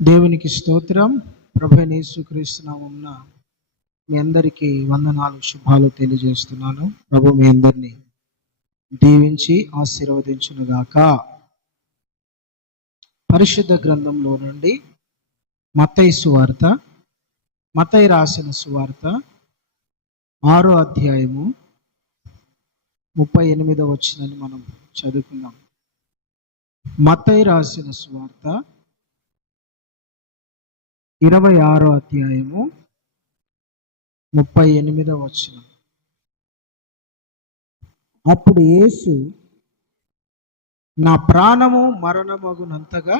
దేవునికి స్తోత్రం. ప్రభువైన యేసుక్రీస్తు నామమున మీ అందరికీ వందనాలు, శుభాలు తెలియజేస్తున్నాను. ప్రభు మీ అందరినీ దీవించి ఆశీర్వదించునుగాక. పరిశుద్ధ గ్రంథంలో నుండి మత్తయి సువార్త, మత్తయి రాసిన సువార్త 6వ అధ్యాయము 38వ వచనాన్ని మనం చదువుకుందాం. మత్తయి రాసిన సువార్త 26వ అధ్యాయము 38వ వచనం. అప్పుడు యేసు, నా ప్రాణము మరణమగునంతగా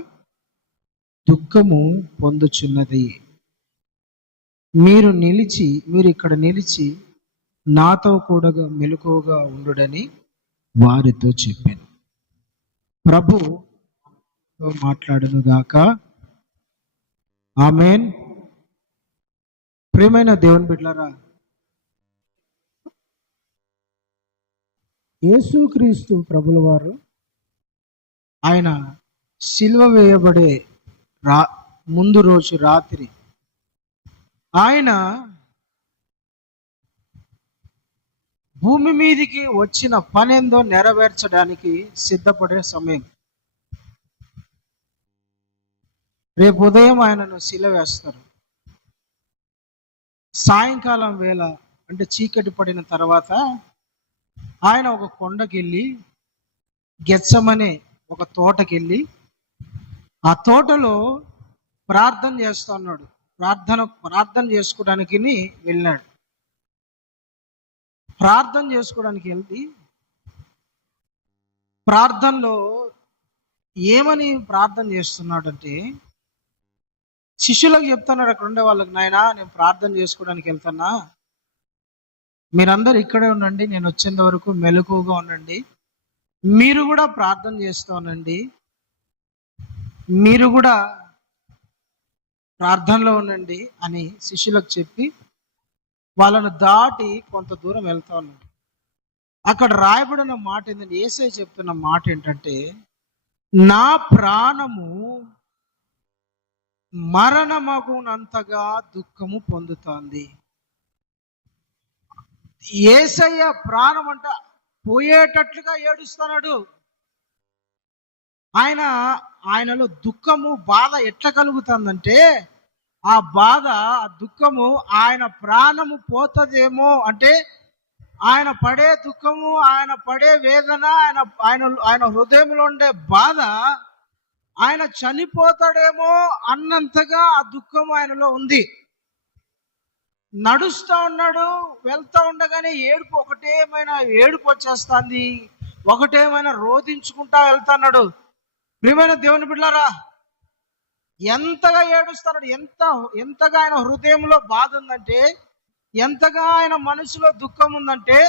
దుఃఖము పొందుచున్నది. మీరు ఇక్కడ నిలిచి నాతో కూడా మెలకువగా ఉండుడని వారితో చెప్పాను. ప్రభు మాట్లాడును గాక. ఆమేన్. ప్రియమైన దేవుని బిడ్డలారా, యేసుక్రీస్తు ప్రభుల వారు ఆయన సిలువ వేయబడే ముందు రోజు రాత్రి ఆయన భూమి మీదికి వచ్చిన పనేందో నెరవేర్చడానికి సిద్ధపడే సమయం. రేపు ఉదయం ఆయనను సిలువ వేస్తారు. సాయంకాలం వేళ అంటే చీకటి పడిన తర్వాత ఆయన ఒక కొండకెళ్ళి, గెత్సెమనే ఒక తోటకెళ్ళి ఆ తోటలో ప్రార్థన చేస్తూ ఉన్నాడు. ప్రార్థన చేసుకోవడానికి వెళ్ళాడు. ప్రార్థన చేసుకోవడానికి వెళ్ళి ప్రార్థనలో ఏమని ప్రార్థన చేస్తున్నాడంటే, శిష్యులకు చెప్తున్నాడు, అక్కడ ఉండే వాళ్ళకి, నాయనా నేను ప్రార్థన చేసుకోవడానికి వెళ్తున్నా, మీరందరూ ఇక్కడే ఉండండి, నేను వచ్చేంత వరకు మెలకువగా ఉండండి, మీరు కూడా ప్రార్థన చేస్తూ ఉండండి, మీరు కూడా ప్రార్థనలో ఉండండి అని శిష్యులకు చెప్పి వాళ్ళను దాటి కొంత దూరం వెళ్తా ఉన్నాడు. అక్కడ రాయబడిన మాట ఏంటంటే, యేసయ్య చెప్తున్న మాట ఏంటంటే, నా ప్రాణము మరణమగునంతగా దుఃఖము పొందుతోంది. యేసయ్య ప్రాణం అంట పోయేటట్లుగా ఏడుస్తున్నాడు. ఆయనలో దుఃఖము, బాధ ఎట్లా కలుగుతుందంటే, ఆ బాధ, ఆ దుఃఖము, ఆయన ప్రాణము పోతుందేమో అంటే, ఆయన పడే దుఃఖము, ఆయన పడే వేదన, ఆయన హృదయంలో ఉండే బాధ, ఆయన చనిపోతాడేమో అన్నంతగా ఆ దుఃఖం ఆయనలో ఉంది. నడుస్తూ ఉన్నాడు, వెళ్తూ ఉండగానే ఒకటేమైనా ఏడుపు వచ్చేస్తుంది, ఒకటేమైనా రోధించుకుంటా వెళ్తున్నాడు. ప్రియమైన దేవుని బిడ్డలారా, ఎంతగా ఏడుస్తున్నాడు, ఎంతగా ఆయన హృదయంలో బాధ ఉందంటే, ఎంతగా ఆయన మనసులో దుఃఖం ఉందంటే,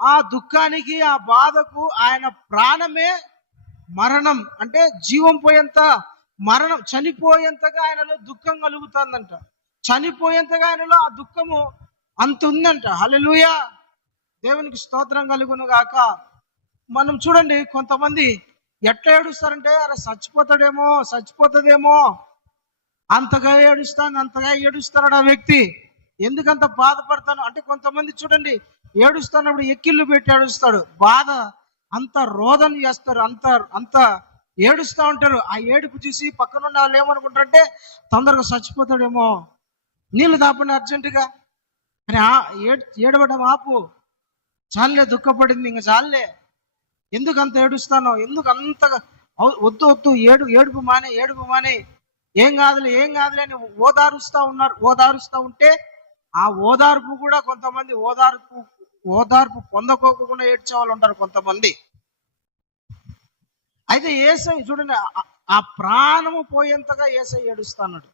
ఆ దుఃఖానికి, ఆ బాధకు ఆయన ప్రాణమే మరణం అంటే జీవం పోయేంత, మరణం చనిపోయేంతగా ఆయనలో దుఃఖం కలుగుతుందంట. చనిపోయేంతగా ఆయనలో ఆ దుఃఖము అంత ఉందంట. హల్లెలూయా, దేవునికి స్తోత్రం కలుగును గాక. మనం చూడండి, కొంతమంది ఎట్లా ఏడుస్తారంటే, అరే చచ్చిపోతుందేమో అంతగా ఏడుస్తాడు ఆ వ్యక్తి. ఎందుకంత బాధపడతాను అంటే, కొంతమంది చూడండి ఏడుస్తున్నప్పుడు ఎక్కిళ్ళు పెట్టి ఏడుస్తాడు. బాధ అంత రోదన చేస్తారు, అంత ఏడుస్తూ ఉంటారు. ఆ ఏడుపు చూసి పక్కనున్న వాళ్ళు ఏమనుకుంటారంటే, తొందరగా చచ్చిపోతాడేమో, నీళ్ళు దాపండి అర్జెంటుగా అని ఏడవడం ఆపు, చాలే దుఃఖపడింది, ఇంకా చాలే, ఎందుకు అంత ఏడుస్తానో, ఎందుకు అంతగా, వద్దు ఏడుపు మానే, ఏం కాదులే అని ఓదారుస్తూ ఉంటే, ఆ ఓదార్పు కూడా కొంతమంది ఓదార్పు పొందకోకుండా ఏడ్చే వాళ్ళు ఉంటారు కొంతమంది. అయితే యేసయ్య చూడండి, ఆ ప్రాణము పోయేంతగా యేసయ్య ఏడుస్తున్నాడు.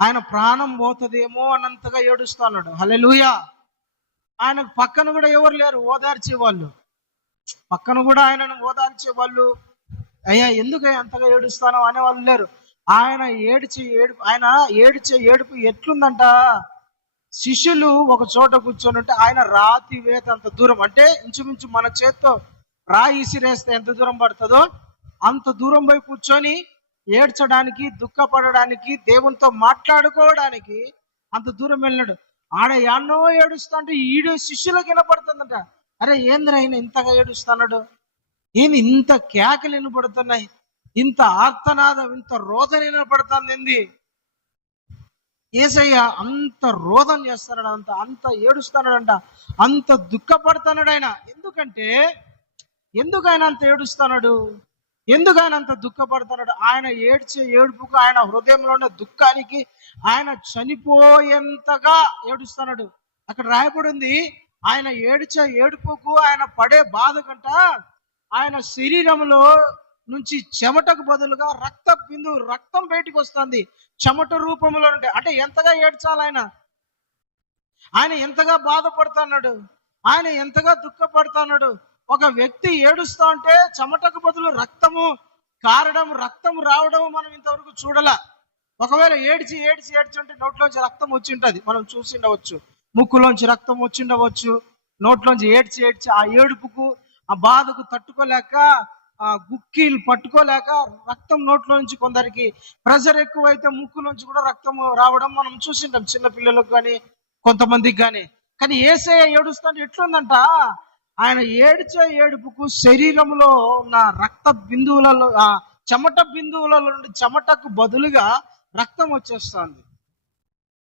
ఆయన ప్రాణం పోతుందేమో అన్నంతగా ఏడుస్తున్నాడు. హల్లెలూయా. ఆయనకు పక్కన కూడా ఎవరు లేరు ఓదార్చేవాళ్ళు, పక్కన కూడా ఆయనను ఓదార్చేవాళ్ళు, అయ్యా ఎందుకు అంతగా ఏడుస్తానో అనేవాళ్ళు లేరు. ఆయన ఏడ్చే ఏడుపు ఎట్లుందంట, శిష్యులు ఒక చోట కూర్చొని ఉంటే ఆయన రాతి వేత అంత దూరం, అంటే ఇంచుమించు మన చేత్తో రాయి ఇసిరేస్తే ఎంత దూరం పడుతుందో అంత దూరం పోయి కూర్చొని ఏడ్చడానికి, దుఃఖపడడానికి, దేవునితో మాట్లాడుకోవడానికి అంత దూరం వెళ్ళినాడు. ఆడ ఎన్నో ఏడుస్తా అంటే ఈడు శిష్యులకు వినపడుతుందట. అరే ఏంద్రా ఆయన ఇంతగా ఏడుస్తున్నాడు, ఏంది ఇంత కేకలు వినపడుతున్నాయి, ఇంత ఆర్తనాదం, ఇంత రోదన వినపడుతుంది ఏంది? యేసయ్య అంత రోదన చేస్తున్నాడు, అంత ఏడుస్తున్నాడంట, అంత దుఃఖపడుతున్నాడు ఆయన. ఎందుకు ఆయన అంత ఏడుస్తున్నాడు, ఎందుకు ఆయన అంత దుఃఖపడుతున్నాడు? ఆయన ఏడ్చే ఏడుపుకు, ఆయన హృదయంలో ఉన్న దుఃఖానికి ఆయన చనిపోయేంతగా ఏడుస్తున్నాడు. అక్కడ రాయబడి ఉంది, ఆయన ఏడ్చే ఏడుపుకు, ఆయన పడే బాధ కంట ఆయన శరీరంలో నుంచి చెమటకు బదులుగా రక్తం బయటికి వస్తుంది, చెమట రూపంలో ఉంటే. అంటే ఎంతగా ఏడ్చాలి ఆయన ఎంతగా బాధపడుతున్నాడు, ఆయన ఎంతగా దుఃఖపడుతున్నాడు. ఒక వ్యక్తి ఏడుస్తా ఉంటే చెమటకు బదులు రక్తము కారడం, రక్తం రావడం మనం ఇంతవరకు చూడలా. ఒకవేళ ఏడ్చి ఉంటే నోట్లోంచి రక్తం వచ్చి ఉంటుంది, మనం చూసిండవచ్చు. ముక్కులోంచి రక్తం వచ్చిండవచ్చు, నోట్లోంచి ఏడ్చి ఆ ఏడుపుకు, ఆ బాధకు తట్టుకోలేక, ఆ గుక్కీలు పట్టుకోలేక రక్తం నోట్లో నుంచి, కొందరికి ప్రెషర్ ఎక్కువైతే ముక్కు నుంచి కూడా రక్తం రావడం మనం చూసింటాం, చిన్న పిల్లలకు కానీ కొంతమందికి కానీ. కానీ యేసయ్య ఏడుస్తుంటే ఎట్లుందంట, ఆయన ఏడ్చే ఏడుపుకు శరీరంలో ఉన్న రక్త బిందువులలో, ఆ చెమట బిందువులలో నుండి చెమటకు బదులుగా రక్తం వచ్చేస్తుంది.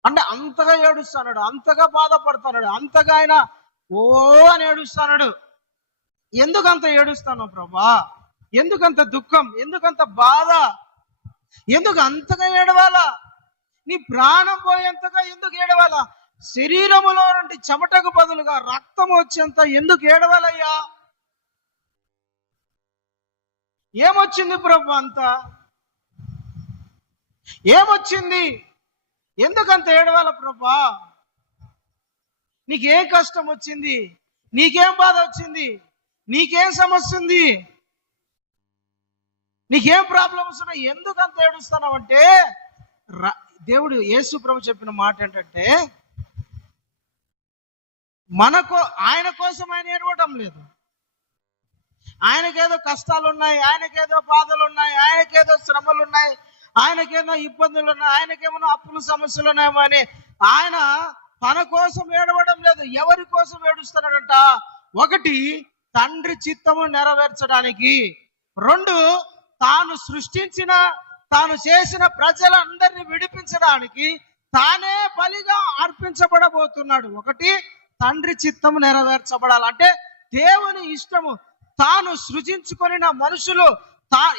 అంటే అంతగా ఏడుస్తున్నాడు, అంతగా బాధపడుతున్నాడు, అంతగా ఆయన ఓ అని ఏడుస్తున్నాడు. ఎందుకంత ఏడుస్తాను ప్రభా, ఎందుకంత దుఃఖం, ఎందుకంత బాధ, ఎందుకు అంతగా ఏడవాలా? నీ ప్రాణం పోయేంతగా ఎందుకు ఏడవాలా? శరీరములో నుండి చెమటకు బదులుగా రక్తం వచ్చేంత ఎందుకు ఏడవాలయ్యా? ఏమొచ్చింది ప్రభు, అంతా ఏమొచ్చింది? ఎందుకంత ఏడవాల ప్రభా? నీకేం కష్టం వచ్చింది, నీకేం బాధ వచ్చింది, నీకేం సమస్య ఉంది, నీకేం ప్రాబ్లమ్స్ ఉన్నాయి, ఎందుకంత ఏడుస్తున్నావు అంటే, దేవుడు యేసు ప్రభు చెప్పిన మాట ఏంటంటే, ఆయన కోసం ఆయన ఏడవడం లేదు. ఆయనకేదో కష్టాలు ఉన్నాయి, ఆయనకేదో బాధలు ఉన్నాయి, ఆయనకేదో శ్రమలు ఉన్నాయి, ఆయనకేమో ఇబ్బందులు ఉన్నాయి, ఆయనకేమో అప్పులు సమస్యలు ఉన్నాయేమో అని ఆయన తన కోసం ఏడవడం లేదు. ఎవరి కోసం ఏడుస్తున్నాడంట? ఒకటి, తండ్రి చిత్తము నెరవేర్చడానికి. రెండు, తాను సృష్టించిన, తాను చేసిన ప్రజలందరినీ విడిపించడానికి తానే బలిగా అర్పించబడబోతున్నాడు. ఒకటి, తండ్రి చిత్తము నెరవేర్చబడాలి అంటే దేవుని ఇష్టము, తాను సృజించుకొని మనుషులు,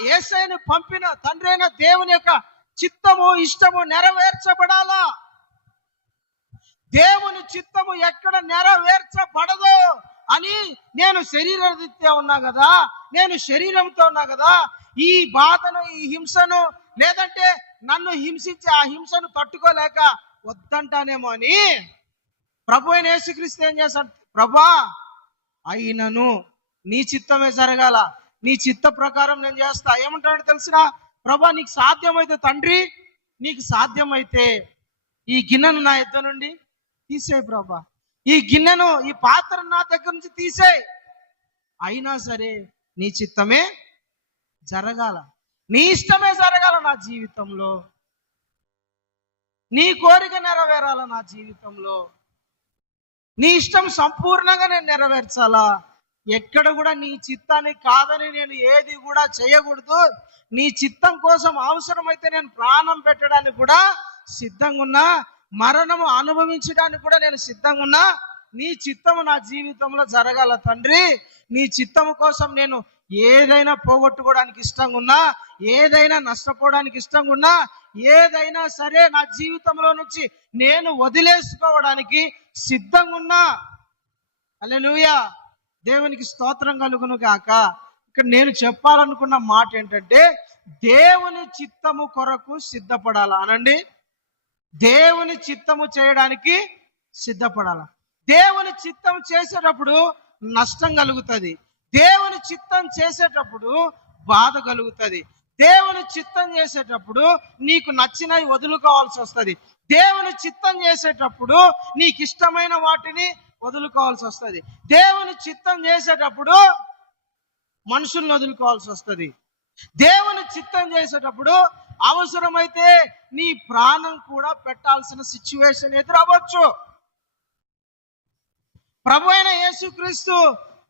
యేసయ్యను పంపిన తండ్రి అయిన దేవుని యొక్క చిత్తము, ఇష్టము నెరవేర్చబడాలా. దేవుని చిత్తము ఎక్కడ నెరవేర్చబడదో అని, నేను శరీరరీత్యా ఉన్నా కదా, నేను శరీరంతో ఉన్నా కదా, ఈ బాధను, ఈ హింసను, లేదంటే నన్ను హింసించి ఆ హింసను తట్టుకోలేక వద్దంటానేమో అని ప్రభు అయిన యేసుక్రీస్తు ఏం చేశాడు? ప్రభా, అయినను నీ చిత్తమే జరగాల, నీ చిత్త ప్రకారం నేను చేస్తా. ఏమంటాడు తెలిసిన? ప్రభా, నీకు సాధ్యమైతే, తండ్రి నీకు సాధ్యమైతే ఈ గిన్నెను నా యొద్ద నుండి తీసేయి ప్రభా, ఈ గిన్నెను, ఈ పాత్రను నా దగ్గర నుంచి తీసేయి, అయినా సరే నీ చిత్తమే జరగాల, నీ ఇష్టమే జరగాల నా జీవితంలో, నీ కోరిక నెరవేరాల నా జీవితంలో, నీ ఇష్టం సంపూర్ణంగా నేను నెరవేర్చాలా. ఎక్కడ కూడా నీ చిత్తాన్ని కాదని నేను ఏది కూడా చేయకూడదు. నీ చిత్తం కోసం అవసరమైతే నేను ప్రాణం పెట్టడానికి కూడా సిద్ధంగా ఉన్నా, మరణము అనుభవించడానికి కూడా నేను సిద్ధంగా ఉన్నా. నీ చిత్తము నా జీవితంలో జరగాల తండ్రి. నీ చిత్తము కోసం నేను ఏదైనా పోగొట్టుకోవడానికి ఇష్టంగా ఉన్నా, ఏదైనా నష్టపోవడానికి ఇష్టంగా ఉన్నా, ఏదైనా సరే నా జీవితంలో నుంచి నేను వదిలేసుకోవడానికి సిద్ధంగా ఉన్నా. హల్లెలూయా, దేవునికి స్తోత్రం కలుగును గాక. ఇక్కడ నేను చెప్పాలనుకున్న మాట ఏంటంటే, దేవుని చిత్తము కొరకు సిద్ధపడాల అనండి. దేవుని చిత్తము చేయడానికి సిద్ధపడాల. దేవుని చిత్తం చేసేటప్పుడు నష్టం కలుగుతుంది, దేవుని చిత్తం చేసేటప్పుడు బాధ కలుగుతుంది, దేవుని చిత్తం చేసేటప్పుడు నీకు నచ్చినవి వదులుకోవాల్సి వస్తుంది, దేవుని చిత్తం చేసేటప్పుడు నీకు ఇష్టమైన వాటిని వదులుకోవాల్సి వస్తుంది, దేవుని చిత్తం చేసేటప్పుడు మనుషుల్ని వదులుకోవాల్సి వస్తుంది, దేవుని చిత్తం చేసేటప్పుడు అవసరమైతే నీ ప్రాణం కూడా పెట్టాల్సిన సిచ్యువేషన్ ఎదురవ్వచ్చు. ప్రభు అయిన యేసుక్రీస్తు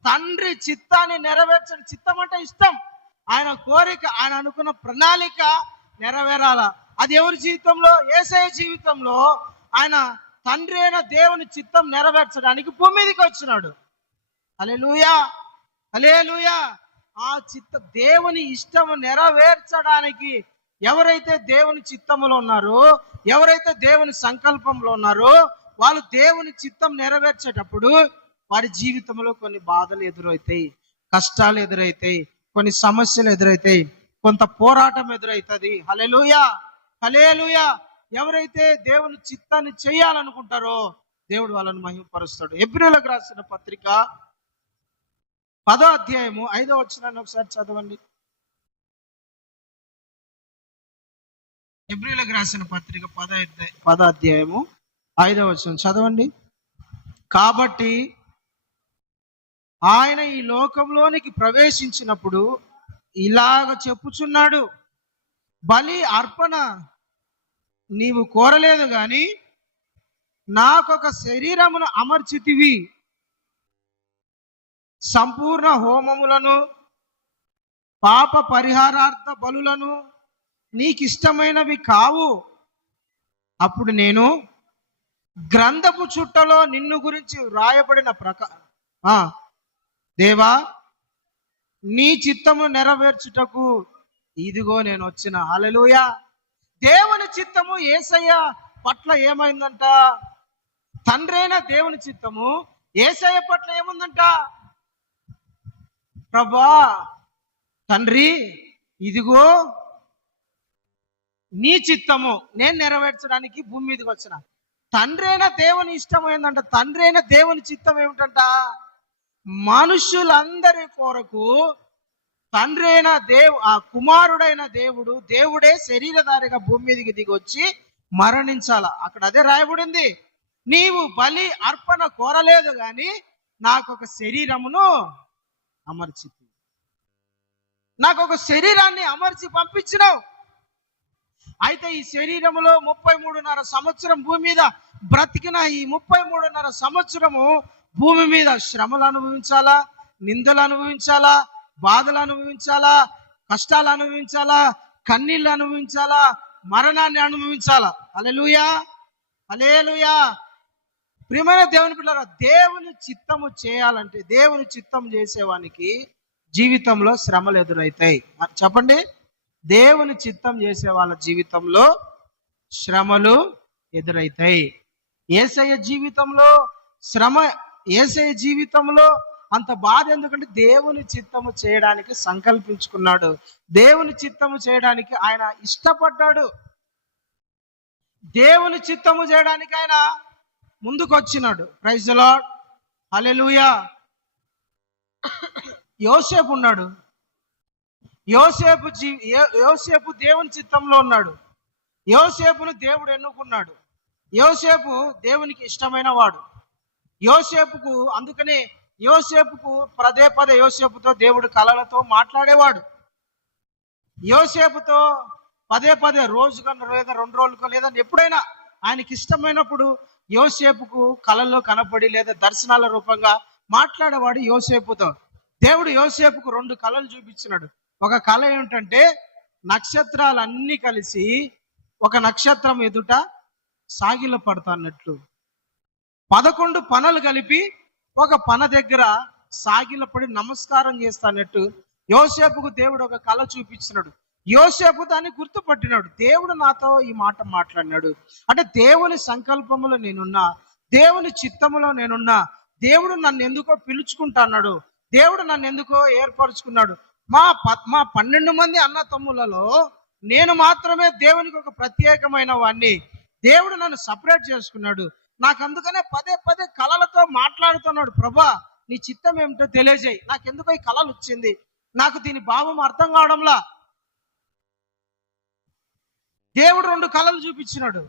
తండ్రి చిత్తాన్ని నెరవేర్చని, చిత్తం అంటే ఇష్టం, ఆయన కోరిక, ఆయన అనుకున్న ప్రణాళిక నెరవేరాల. అది ఎవరి జీవితంలో? యేసయ్య జీవితంలో ఆయన తండ్రి అయిన దేవుని చిత్తం నెరవేర్చడానికి భూమి మీదకి వచ్చినాడు. హల్లెలూయా, హల్లెలూయా. ఆ దేవుని ఇష్టము నెరవేర్చడానికి ఎవరైతే దేవుని చిత్తములో ఉన్నారో, ఎవరైతే దేవుని సంకల్పంలో ఉన్నారో, వాళ్ళు దేవుని చిత్తం నెరవేర్చేటప్పుడు వారి జీవితంలో కొన్ని బాధలు ఎదురవుతాయి, కష్టాలు ఎదురవుతాయి, కొన్ని సమస్యలు ఎదురవుతాయి, కొంత పోరాటం ఎదురవుతుంది. హల్లెలూయా, హల్లెలూయా. ఎవరైతే దేవుని చిత్తాన్ని చేయాలనుకుంటారో దేవుడు వాళ్ళని మహిమపరుస్తాడు. హెబ్రీయులకు రాసిన పత్రిక 10వ అధ్యాయము 5వ వచనాన్ని ఒకసారి చదవండి. హెబ్రీయులకు రాసిన పత్రిక 10వ అధ్యాయము 5వ వచనం చదవండి. కాబట్టి ఆయన ఈ లోకంలోనికి ప్రవేశించినప్పుడు ఇలాగ చెప్పుచున్నాడు, బలి అర్పణ నీవు కోరలేదు గాని నాకొక శరీరమును అమర్చితివి, సంపూర్ణ హోమములను పాప పరిహారార్థ బలులను నీకిష్టమైనవి కావు. అప్పుడు నేను గ్రంథపు చుట్టలో నిన్ను గురించి వ్రాయబడిన దేవా నీ చిత్తము నెరవేర్చుటకు ఇదిగో నేను వచ్చిన. హల్లెలూయా. దేవుని చిత్తము యేసయ్య పట్ల ఏమైందంట? తండ్రైన దేవుని చిత్తము యేసయ్య పట్ల ఏముందంట? ప్రభా తండ్రి ఇదిగో నీ చిత్తము నేను నెరవేర్చడానికి భూమి మీదకి వచ్చిన. తండ్రి అయిన దేవుని ఇష్టం ఏంటంట? తండ్రి అయిన దేవుని చిత్తం ఏమిటంట? మనుషులందరి కొరకు తండ్రి అయిన ఆ కుమారుడైన దేవుడే శరీరధారిగా భూమి మీదకి దిగి వచ్చి మరణించాల. అక్కడ అదే రాయబడింది, నీవు బలి అర్పణ కోరలేదు గాని నాకు ఒక శరీరమును అమర్చి, నాకు ఒక శరీరాన్ని అమర్చి పంపించినావు. అయితే ఈ శరీరములో 33.5 సంవత్సరం భూమి మీద బ్రతికిన ఈ 33.5 సంవత్సరము భూమి మీద శ్రమలు అనుభవించాలా, నిందలు అనుభవించాలా, బాధలు అనుభవించాలా, కష్టాలు అనుభవించాలా, కన్నీళ్ళు అనుభవించాలా, మరణాన్ని అనుభవించాలా. హల్లెలూయా, హల్లెలూయా. ప్రియమైన దేవుని పిల్లరా, దేవుని చిత్తము చేయాలంటే, దేవుని చిత్తం చేసేవానికి జీవితంలో శ్రమలు ఎదురవుతాయి. చెప్పండి, దేవుని చిత్తం చేసే వాళ్ళ జీవితంలో శ్రమలు ఎదురవుతాయి. యేసయ్య జీవితంలో శ్రమ, యేసయ్య జీవితంలో అంత బాధ ఎందుకంటే దేవుని చిత్తము చేయడానికి సంకల్పించుకున్నాడు, దేవుని చిత్తము చేయడానికి ఆయన ఇష్టపడ్డాడు, దేవుని చిత్తము చేయడానికి ఆయన ముందుకు వచ్చినాడు. ప్రైజ్ ది లార్డ్, హల్లెలూయా. యోసేపు ఉన్నాడు, యోసేపు దేవుని చిత్తంలో ఉన్నాడు. యోసేపును దేవుడు ఎన్నుకున్నాడు. యోసేపు దేవునికి ఇష్టమైన వాడు. అందుకనే యోసేపుకు పదే యోసేపుతో దేవుడు కలలతో మాట్లాడేవాడు. యోసేపుతో పదే రోజుగా లేదా 2 రోజులకో లేదా ఎప్పుడైనా ఆయనకి ఇష్టమైనప్పుడు యోసేపుకు కళల్లో కనపడి లేదా దర్శనాల రూపంగా మాట్లాడేవాడు యోసేపుతో. దేవుడు యోసేపుకు 2 కళలు చూపించినాడు. ఒక కళ ఏమిటంటే, నక్షత్రాలన్నీ కలిసి ఒక నక్షత్రం ఎదుట సాగిల పడతాన్నట్లు, 11 పనలు కలిపి ఒక పన దగ్గర సాగిలపడి నమస్కారం చేస్తానట్టు యోసేపుకు దేవుడు ఒక కళ చూపించినాడు. యోసేపు దాన్ని గుర్తుపట్టినాడు. దేవుడు నాతో ఈ మాట మాట్లాడినాడు అంటే దేవుని సంకల్పములో నేనున్నా, దేవుని చిత్తములో నేనున్నా, దేవుడు నన్ను ఎందుకో పిలుచుకుంటున్నాడు, దేవుడు నన్ను ఎందుకో ఏర్పరచుకున్నాడు. మా 12 మంది అన్న తమ్ములలో నేను మాత్రమే దేవునికి ఒక ప్రత్యేకమైన వాడిని. దేవుడు నన్ను సపరేట్ చేసుకున్నాడు. నాకు అందుకనే పదే కళలతో మాట్లాడుతున్నాడు. ప్రభా నీ చిత్తం ఏమిటో తెలియజేయి, నాకెందుకో ఈ కళలు వచ్చింది, నాకు దీని భావం అర్థం కావడంలా. దేవుడు 2 కళలు చూపించినాడు.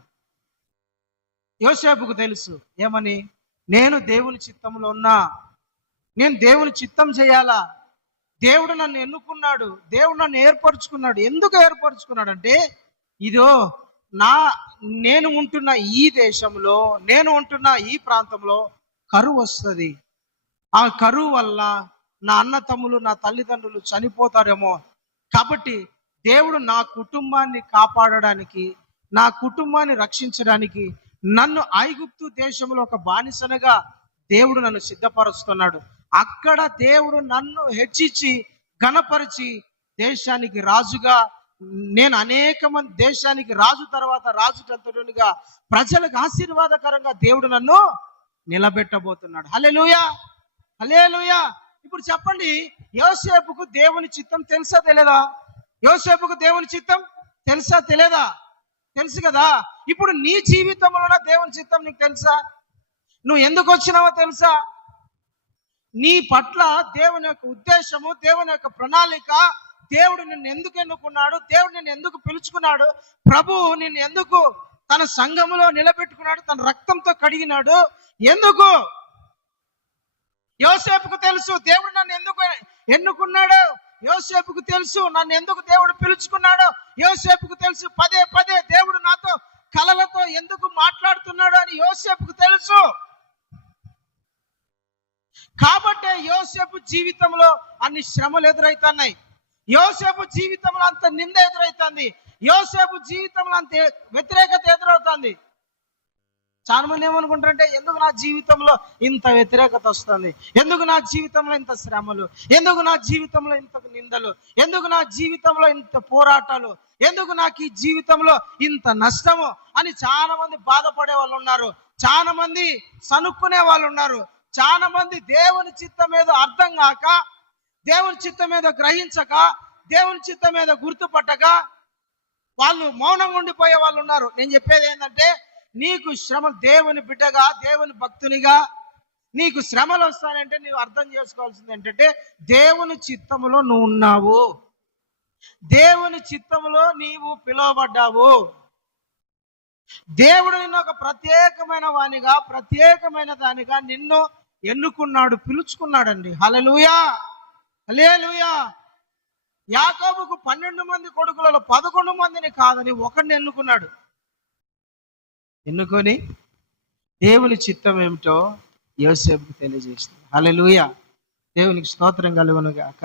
యోసేపుకు తెలుసు ఏమని, నేను దేవుని చిత్తంలో ఉన్నా, నేను దేవుని చిత్తం చేయాలా, దేవుడు నన్ను ఎన్నుకున్నాడు, దేవుడు నన్ను ఏర్పరచుకున్నాడు. ఎందుకు ఏర్పరచుకున్నాడు అంటే ఇదో నా నేను ఉంటున్న ఈ దేశంలో, నేను ఉంటున్న ఈ ప్రాంతంలో కరువు వస్తుంది. ఆ కరువు వల్ల నా అన్న తమ్ములు, నా తల్లిదండ్రులు చనిపోతారేమో. కాబట్టి దేవుడు నా కుటుంబాన్ని కాపాడడానికి, నా కుటుంబాన్ని రక్షించడానికి నన్ను ఐగుప్తు దేశంలో ఒక బానిసనగా దేవుడు నన్ను సిద్ధపరుస్తున్నాడు. అక్కడ దేవుడు నన్ను హెచ్చించి ఘనపరిచి దేశానికి రాజుగా, నేను అనేక మంది దేశానికి రాజు తర్వాత రాజుటంతటిగా ప్రజలకు ఆశీర్వాదకరంగా దేవుడు నన్ను నిలబెట్టబోతున్నాడు. హల్లెలూయా, హల్లెలూయా. ఇప్పుడు చెప్పండి, యోసేపుకు దేవుని చిత్తం తెలుసా తెలియదా? యోసేపుకు దేవుని చిత్తం తెలుసా తెలియదా? తెలుసు కదా. ఇప్పుడు నీ జీవితంలో దేవుని చిత్తం నీకు తెలుసా? నువ్వు ఎందుకు వచ్చినావో తెలుసా? నీ పట్ల దేవుని యొక్క ఉద్దేశము, దేవుని యొక్క ప్రణాళిక, దేవుడు నిన్ను ఎందుకు ఎన్నుకున్నాడు, దేవుడు నిన్ను ఎందుకు పిలుచుకున్నాడు, ప్రభువు నిన్ను ఎందుకు తన సంఘములో నిలబెట్టుకున్నాడు, తన రక్తంతో కడిగినాడు, ఎందుకు? యోసేపుకు తెలుసు దేవుడు నన్ను ఎందుకు ఎన్నుకున్నాడు. యోసేపుకు తెలుసు నన్ను ఎందుకు దేవుడు పిలుచుకున్నాడు. యోసేపుకు తెలుసు పదే పదే దేవుడు నాతో కలలతో ఎందుకు మాట్లాడుతున్నాడు అని యోసేపుకు తెలుసు. కాబట్టే యోసేపు జీవితంలో అన్ని శ్రమలు ఎదురైతున్నాయి. యోసేపు జీవితంలో అంత నింద ఎదురైతుంది. యోసేపు జీవితంలో అంత వ్యతిరేకత ఎదురవుతుంది. చాలా మంది ఏమనుకుంటారంటే, ఎందుకు నా జీవితంలో ఇంత వ్యతిరేకత వస్తుంది, ఎందుకు నా జీవితంలో ఇంత శ్రమలు, ఎందుకు నా జీవితంలో ఇంత నిందలు, ఎందుకు నా జీవితంలో ఇంత పోరాటాలు, ఎందుకు నాకు ఈ జీవితంలో ఇంత నష్టము అని చాలా మంది బాధపడే వాళ్ళు ఉన్నారు. చాలా మంది సనుక్కునే వాళ్ళు ఉన్నారు. చాలా మంది దేవుని చిత్తం మీద అర్థం కాక, దేవుని చిత్తం మీద గ్రహించక, దేవుని చిత్తం మీద గుర్తుపట్టక వాళ్ళు మౌనంగా ఉండిపోయే వాళ్ళు ఉన్నారు. నేను చెప్పేది ఏంటంటే, నీకు శ్రమలు, దేవుని బిడ్డగా, దేవుని భక్తునిగా నీకు శ్రమలు వస్తానంటే నీవు అర్థం చేసుకోవాల్సింది ఏంటంటే, దేవుని చిత్తములో నువ్వు ఉన్నావు, దేవుని చిత్తములో నీవు పిలువబడ్డావు. దేవుడు నిన్ను ఒక ప్రత్యేకమైన వానిగా, ప్రత్యేకమైన దానిగా నిన్ను ఎన్నుకున్నాడు, పిలుచుకున్నాడండి. హల్లెలూయా, హల్లెలూయా. యాకోబుకు 12 మంది కొడుకులలో 11 మందిని కాదని ఒకడిని ఎన్నుకున్నాడు. ఎన్నుకొని దేవుని చిత్తం ఏమిటో యోసేపుకు తెలియజేసింది. హల్లెలూయా, దేవునికి స్తోత్రం కలుగును గాక.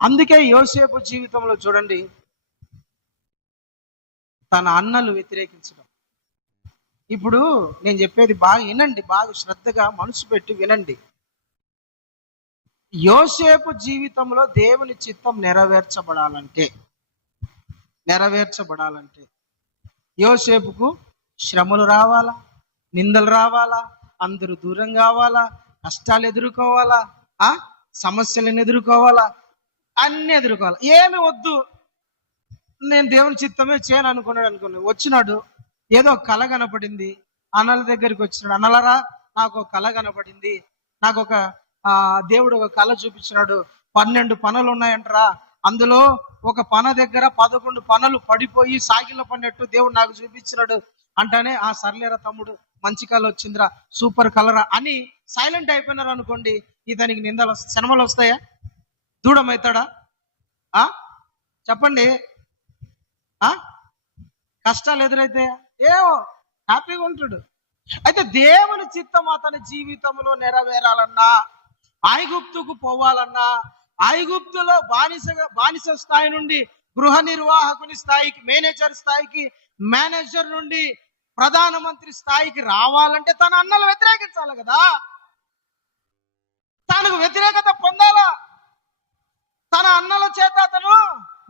అందుకే యోసేపు జీవితంలో చూడండి, తన అన్నలు వ్యతిరేకించడం. ఇప్పుడు నేను చెప్పేది బాగా వినండి, బాగా శ్రద్ధగా మనసు పెట్టి వినండి. యోసేపు జీవితంలో దేవుని చిత్తం నెరవేర్చబడాలంటే యోసేపుకు శ్రమలు రావాలా, నిందలు రావాలా, అందరూ దూరం కావాలా, కష్టాలు ఎదుర్కోవాలా, సమస్యలను ఎదుర్కోవాలా, అన్ని ఎదుర్కోవాలా. ఏమి వద్దు, నేను దేవుని చిత్తమే చేయను అనుకున్నాడు. వచ్చినాడు, ఏదో కళ కనపడింది, అన్నల దగ్గరికి వచ్చినాడు. అన్నలరా, నాకు ఒక కళ కనపడింది, నాకు ఒక దేవుడు ఒక కళ చూపించినాడు, 12 పనులు ఉన్నాయంటరా, అందులో ఒక పన దగ్గర 11 పనులు పడిపోయి సాగిల పడినట్టు దేవుడు నాకు చూపించినాడు అంటానే, సర్లేరా తమ్ముడు, మంచి కళ వచ్చిందిరా, సూపర్ కలరా అని సైలెంట్ అయిపోయినారు అనుకోండి, ఇతనికి నిందలు వస్తాయి, శ్రమలు వస్తాయా, దూడమవుతాడా? చెప్పండి. కష్టాలు ఎదురైతాయా? ఏమో హ్యాపీగా ఉంటాడు. అయితే దేవుని చిత్తం అతని జీవితంలో నెరవేరాలన్నా, ఐగుప్తుకు పోవాలన్నా, ఐగుప్తులో బానిస స్థాయి నుండి గృహ నిర్వాహకుని స్థాయికి, మేనేజర్ స్థాయికి, మేనేజర్ నుండి ప్రధానమంత్రి స్థాయికి రావాలంటే తన అన్నలు వ్యతిరేకించాలి కదా. తనకు వ్యతిరేకత పొందాలా, తన అన్నల చేత అతను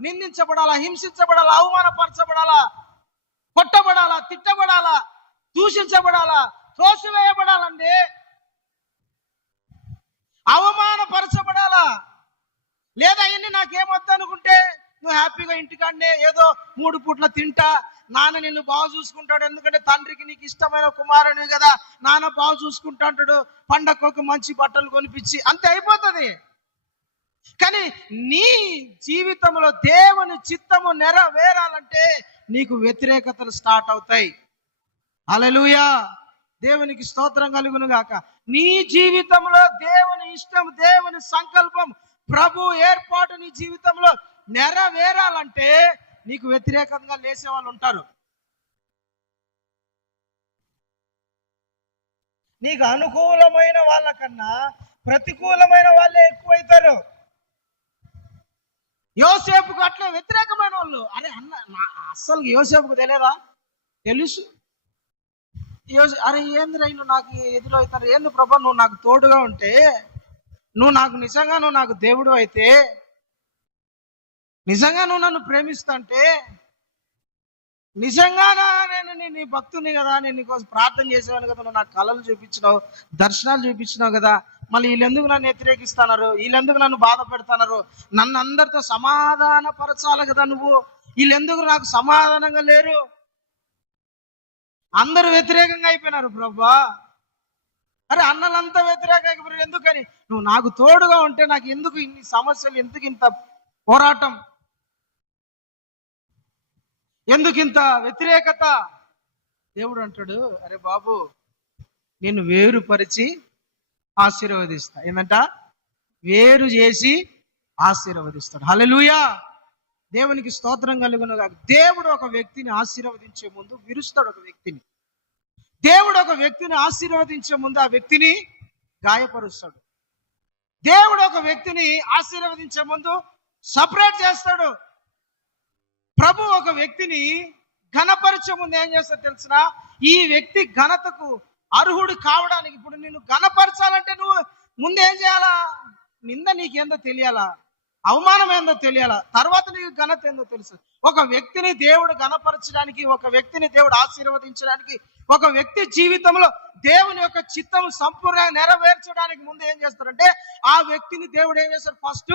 నిందించబడాలా, హింసించబడాలా, అవమానపరచబడాలా, కొట్టబడాలా, తిట్టబడాలా, దూషించబడాలా, త్రోసివేయబడాలండి, అవమానపరచబడాలా. లేదా ఇన్ని నాకేమొద్దు అనుకుంటే నువ్వు హ్యాపీగా ఇంటికాడనే ఏదో 3 పూట్ల తింటా, నాన్న నిన్ను బాగా చూసుకుంటాడు, ఎందుకంటే తండ్రికి నీకు ఇష్టమైన కుమారుని కదా, నాన్న బాగా చూసుకుంటా అంటాడు, పండగకు ఒక మంచి బట్టలు కొనిపించి, అంతే అయిపోతుంది. కానీ నీ జీవితంలో దేవుని చిత్తము నెరవేరాలంటే నీకు వ్యతిరేకతలు స్టార్ట్ అవుతాయి. హల్లెలూయా, దేవునికి స్తోత్రం కలుగును గాక. నీ జీవితంలో దేవుని ఇష్టం, దేవుని సంకల్పం, ప్రభు ఏర్పాటు నీ జీవితంలో నెరవేరాలంటే నీకు వ్యతిరేకంగా లేసే వాళ్ళు ఉంటారు. నీకు అనుకూలమైన వాళ్ళకన్నా ప్రతికూలమైన వాళ్ళే ఎక్కువైతారు. యోసేపుకు అట్లా వ్యతిరేకమైన వాళ్ళు, అరే అస్సలు యోసేపుకు తెలియదా? తెలుసు. అరే ఏంది రైలు నాకు ఎదురవుతారు, ఏంది ప్రభా నువ్వు నాకు తోడుగా ఉంటే, నువ్వు నాకు దేవుడు అయితే, నిజంగా నువ్వు నన్ను ప్రేమిస్తుంటే, నిజంగానా నేను నీ భక్తుని కదా, నేను నీకోసం ప్రార్థన చేసేవాను కదా, నువ్వు నాకు కళలు చూపించినావు, దర్శనాలు చూపించినావు కదా, మళ్ళీ వీళ్ళెందుకు నన్ను వ్యతిరేకిస్తున్నారు, వీళ్ళెందుకు నన్ను బాధ పెడతారు, నన్ను అందరితో సమాధాన పరచాలి కదా నువ్వు, వీళ్ళెందుకు నాకు సమాధానంగా లేరు, అందరూ వ్యతిరేకంగా అయిపోయినారు ప్రభా, అరే అన్నలంతా వ్యతిరేకంగా అయిపోయినారు, ఎందుకని నువ్వు నాకు తోడుగా ఉంటే నాకు ఎందుకు ఇన్ని సమస్యలు, ఎందుకు ఇంత పోరాటం, ఎందుకు ఇంత వ్యతిరేకత? దేవుడు అంటాడు, అరే బాబు నేను వేరుపరిచి ఆశీర్వదిస్తా. ఏంటంట? వేరు చేసి ఆశీర్వదిస్తాడు. హల్లెలూయా, దేవునికి స్తోత్రం కలుగును గాక. దేవుడు ఒక వ్యక్తిని ఆశీర్వదించే ముందు విరుస్తాడు ఒక వ్యక్తిని. దేవుడు ఒక వ్యక్తిని ఆశీర్వదించే ముందు ఆ వ్యక్తిని గాయపరుస్తాడు. దేవుడు ఒక వ్యక్తిని ఆశీర్వదించే ముందు సపరేట్ చేస్తాడు. ప్రభు ఒక వ్యక్తిని ఘనపరిచే ముందు ఏం చేస్తాడు తెలిసిన? ఈ వ్యక్తి ఘనతకు అర్హుడు కావడానికి, ఇప్పుడు నిన్ను ఘనపరచాలంటే నువ్వు ముందు ఏం చేయాలా? నింద నీకేందో తెలియాలా, అవమానం ఏందో తెలియాలా, తర్వాత నీకు ఘనత ఏందో తెలుసు. ఒక వ్యక్తిని దేవుడు ఘనపరచడానికి, ఒక వ్యక్తిని దేవుడు ఆశీర్వదించడానికి, ఒక వ్యక్తి జీవితంలో దేవుని యొక్క చిత్తం సంపూర్ణంగా నెరవేర్చడానికి ముందు ఏం చేస్తాడంటే, ఆ వ్యక్తిని దేవుడు ఏం చేస్తాడు? ఫస్ట్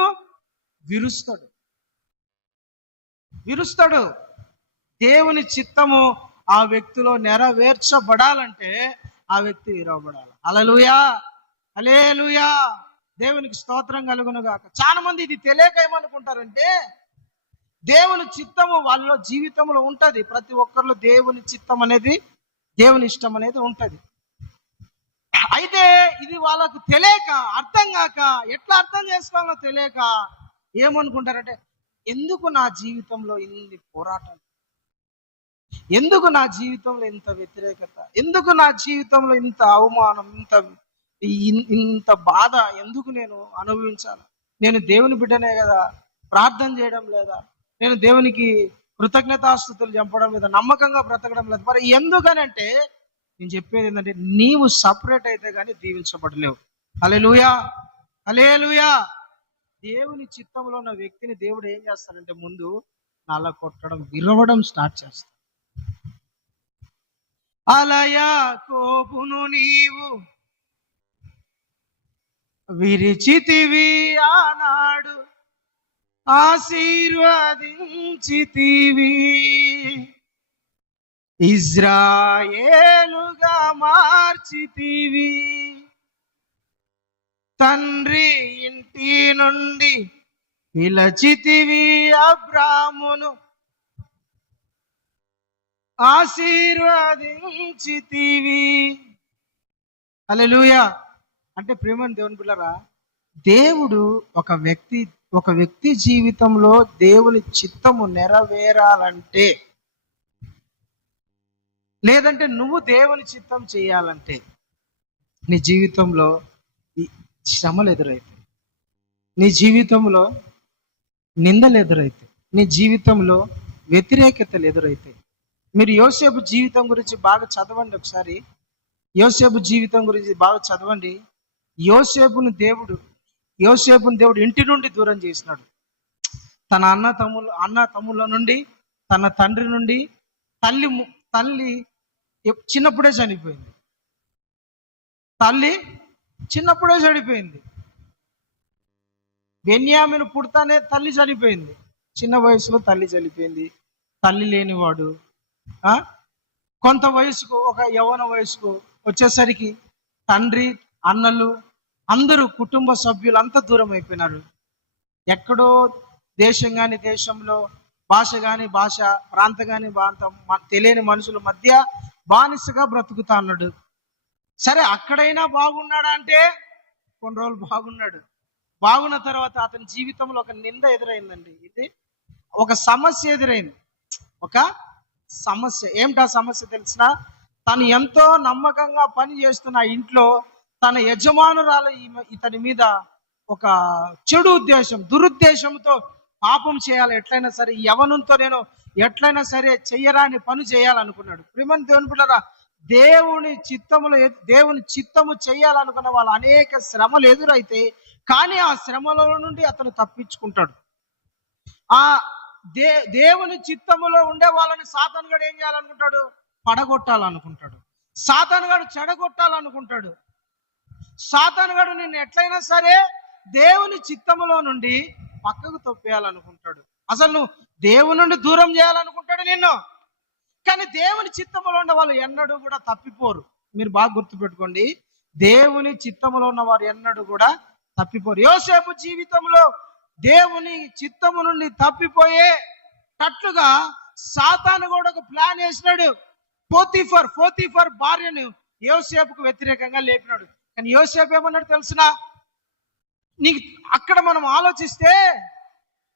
విరుస్తాడు. దేవుని చిత్తము ఆ వ్యక్తిలో నెరవేర్చబడాలంటే ఆ వ్యక్తి విరవబడాలి. హల్లెలూయా, హల్లెలూయా, దేవునికి స్తోత్రం కలుగును గాక. చాలా మంది ఇది తెలియక ఏమనుకుంటారంటే, దేవుని చిత్తము వాళ్ళ జీవితంలో ఉంటది. ప్రతి ఒక్కరిలో దేవుని చిత్తం అనేది, దేవుని ఇష్టం అనేది ఉంటది. అయితే ఇది వాళ్ళకు తెలియక, అర్థం కాక, ఎట్లా అర్థం చేసుకోవాలో తెలియక ఏమనుకుంటారంటే, ఎందుకు నా జీవితంలో ఇన్ని పోరాటాలు, ఎందుకు నా జీవితంలో ఇంత వ్యతిరేకత, ఎందుకు నా జీవితంలో ఇంత అవమానం, ఇంత బాధ ఎందుకు నేను అనుభవించాలి? నేను దేవుని బిడ్డనే కదా, ప్రార్థన చేయడం లేదా, నేను దేవునికి కృతజ్ఞతాస్తుతులు చంపడం లేదా, నమ్మకంగా బ్రతకడం లేదు. మరి ఎందుకనంటే నేను చెప్పేది ఏంటంటే, నీవు సపరేట్ అయితే కానీ దీవించబడలేవు. హల్లెలూయా, హల్లెలూయా. దేవుని చిత్తంలో ఉన్న వ్యక్తిని దేవుడు ఏం చేస్తాడంటే, ముందు నల్ల కొట్టడం, విరవడం స్టార్ట్ చేస్తాడు. అలయా కోపును నీవు విరిచితివి, ఆనాడు ఆశీర్వదించితివి, ఇజ్రాయేలుగా మార్చితివి, తండ్రి ఇంటి నుండి పిలచితివి, అబ్రామును ఆశీర్వదించితివి. హల్లెలూయా. అంటే ప్రేమని దేవుని పిల్లరా, దేవుడు ఒక వ్యక్తి జీవితంలో దేవుని చిత్తము నెరవేరాలంటే, లేదంటే నువ్వు దేవుని చిత్తం చేయాలంటే, నీ జీవితంలో శ్రమలు ఎదురైతాయి, నీ జీవితంలో నిందలు ఎదురైతాయి, నీ జీవితంలో వ్యతిరేకతలు ఎదురైతాయి. మీరు యోసేపు జీవితం గురించి బాగా చదవండి ఒకసారి. యోసేపు జీవితం గురించి బాగా చదవండి. యోసేపుని దేవుడు ఇంటి నుండి దూరం చేసినాడు. తన అన్న తమ్ముళ్ళ నుండి, తన తండ్రి నుండి. తల్లి చిన్నప్పుడే చనిపోయింది. బెన్యామీను పుడతానే తల్లి చనిపోయింది. చిన్న వయసులో తల్లి చనిపోయింది. తల్లి లేనివాడు కొంత వయసుకు, ఒక యవ్వన వయసుకు వచ్చేసరికి తండ్రి, అన్నలు అందరూ, కుటుంబ సభ్యులు అంతా దూరం అయిపోయినారు. ఎక్కడో దేశం కాని దేశంలో, భాష కాని భాష, ప్రాంతం కాని ప్రాంతం, తెలియని మనుషుల మధ్య బానిసగా బ్రతుకుతా అన్నాడు. సరే అక్కడైనా బాగున్నాడా అంటే కొన్ని రోజులు బాగున్నాడు. బాగున్న తర్వాత అతని జీవితంలో ఒక నింద ఎదురైందండి. ఇది ఒక సమస్య ఎదురైంది. ఒక సమస్య. ఏమిటా సమస్య తెలిసిన? తను ఎంతో నమ్మకంగా పని చేస్తున్న ఇంట్లో తన యజమానురాలు ఇతని మీద ఒక చెడు ఉద్దేశం, దురుద్దేశంతో పాపం చేయాలి, ఎట్లయినా సరే యవనంతో నేను ఎట్లయినా సరే చెయ్యరాని పని చేయాలనుకున్నాడు. ప్రియమైన దేవుని బిడ్డలారా, దేవుని చిత్తము చేయాలనుకున్న వాళ్ళు అనేక శ్రమలు ఎదురైతే, కానీ ఆ శ్రమల నుండి అతను తప్పించుకుంటాడు. ఆ దేవుని చిత్తములో ఉండే వాళ్ళని సాతానుగాడు ఏం చేయాలనుకుంటాడు? పడగొట్టాలనుకుంటాడు. సాతానుగాడు చెడగొట్టాలనుకుంటాడు. సాతానుగాడు నిన్ను ఎట్లయినా సరే దేవుని చిత్తములో నుండి పక్కకు తొప్పేయాలనుకుంటాడు. అసలు నువ్వు దేవుని నుండి దూరం చేయాలనుకుంటాడు నిన్ను. కానీ దేవుని చిత్తములో ఉన్న వాళ్ళు ఎన్నడూ కూడా తప్పిపోరు. మీరు బాగా గుర్తుపెట్టుకోండి, దేవుని చిత్తములో ఉన్న వారు ఎన్నడూ కూడా తప్పిపోరు. యోసేపు జీవితంలో దేవుని చిత్తము నుండి తప్పిపోయేటట్లుగా సాతాను కూడా ఒక ప్లాన్ వేసినాడు. పోతీఫర్ భార్యను యోసేపుకు వ్యతిరేకంగా లేపినాడు. కానీ యోసేపు ఏమన్నాడు తెలుసునా? నీకు అక్కడ మనం ఆలోచిస్తే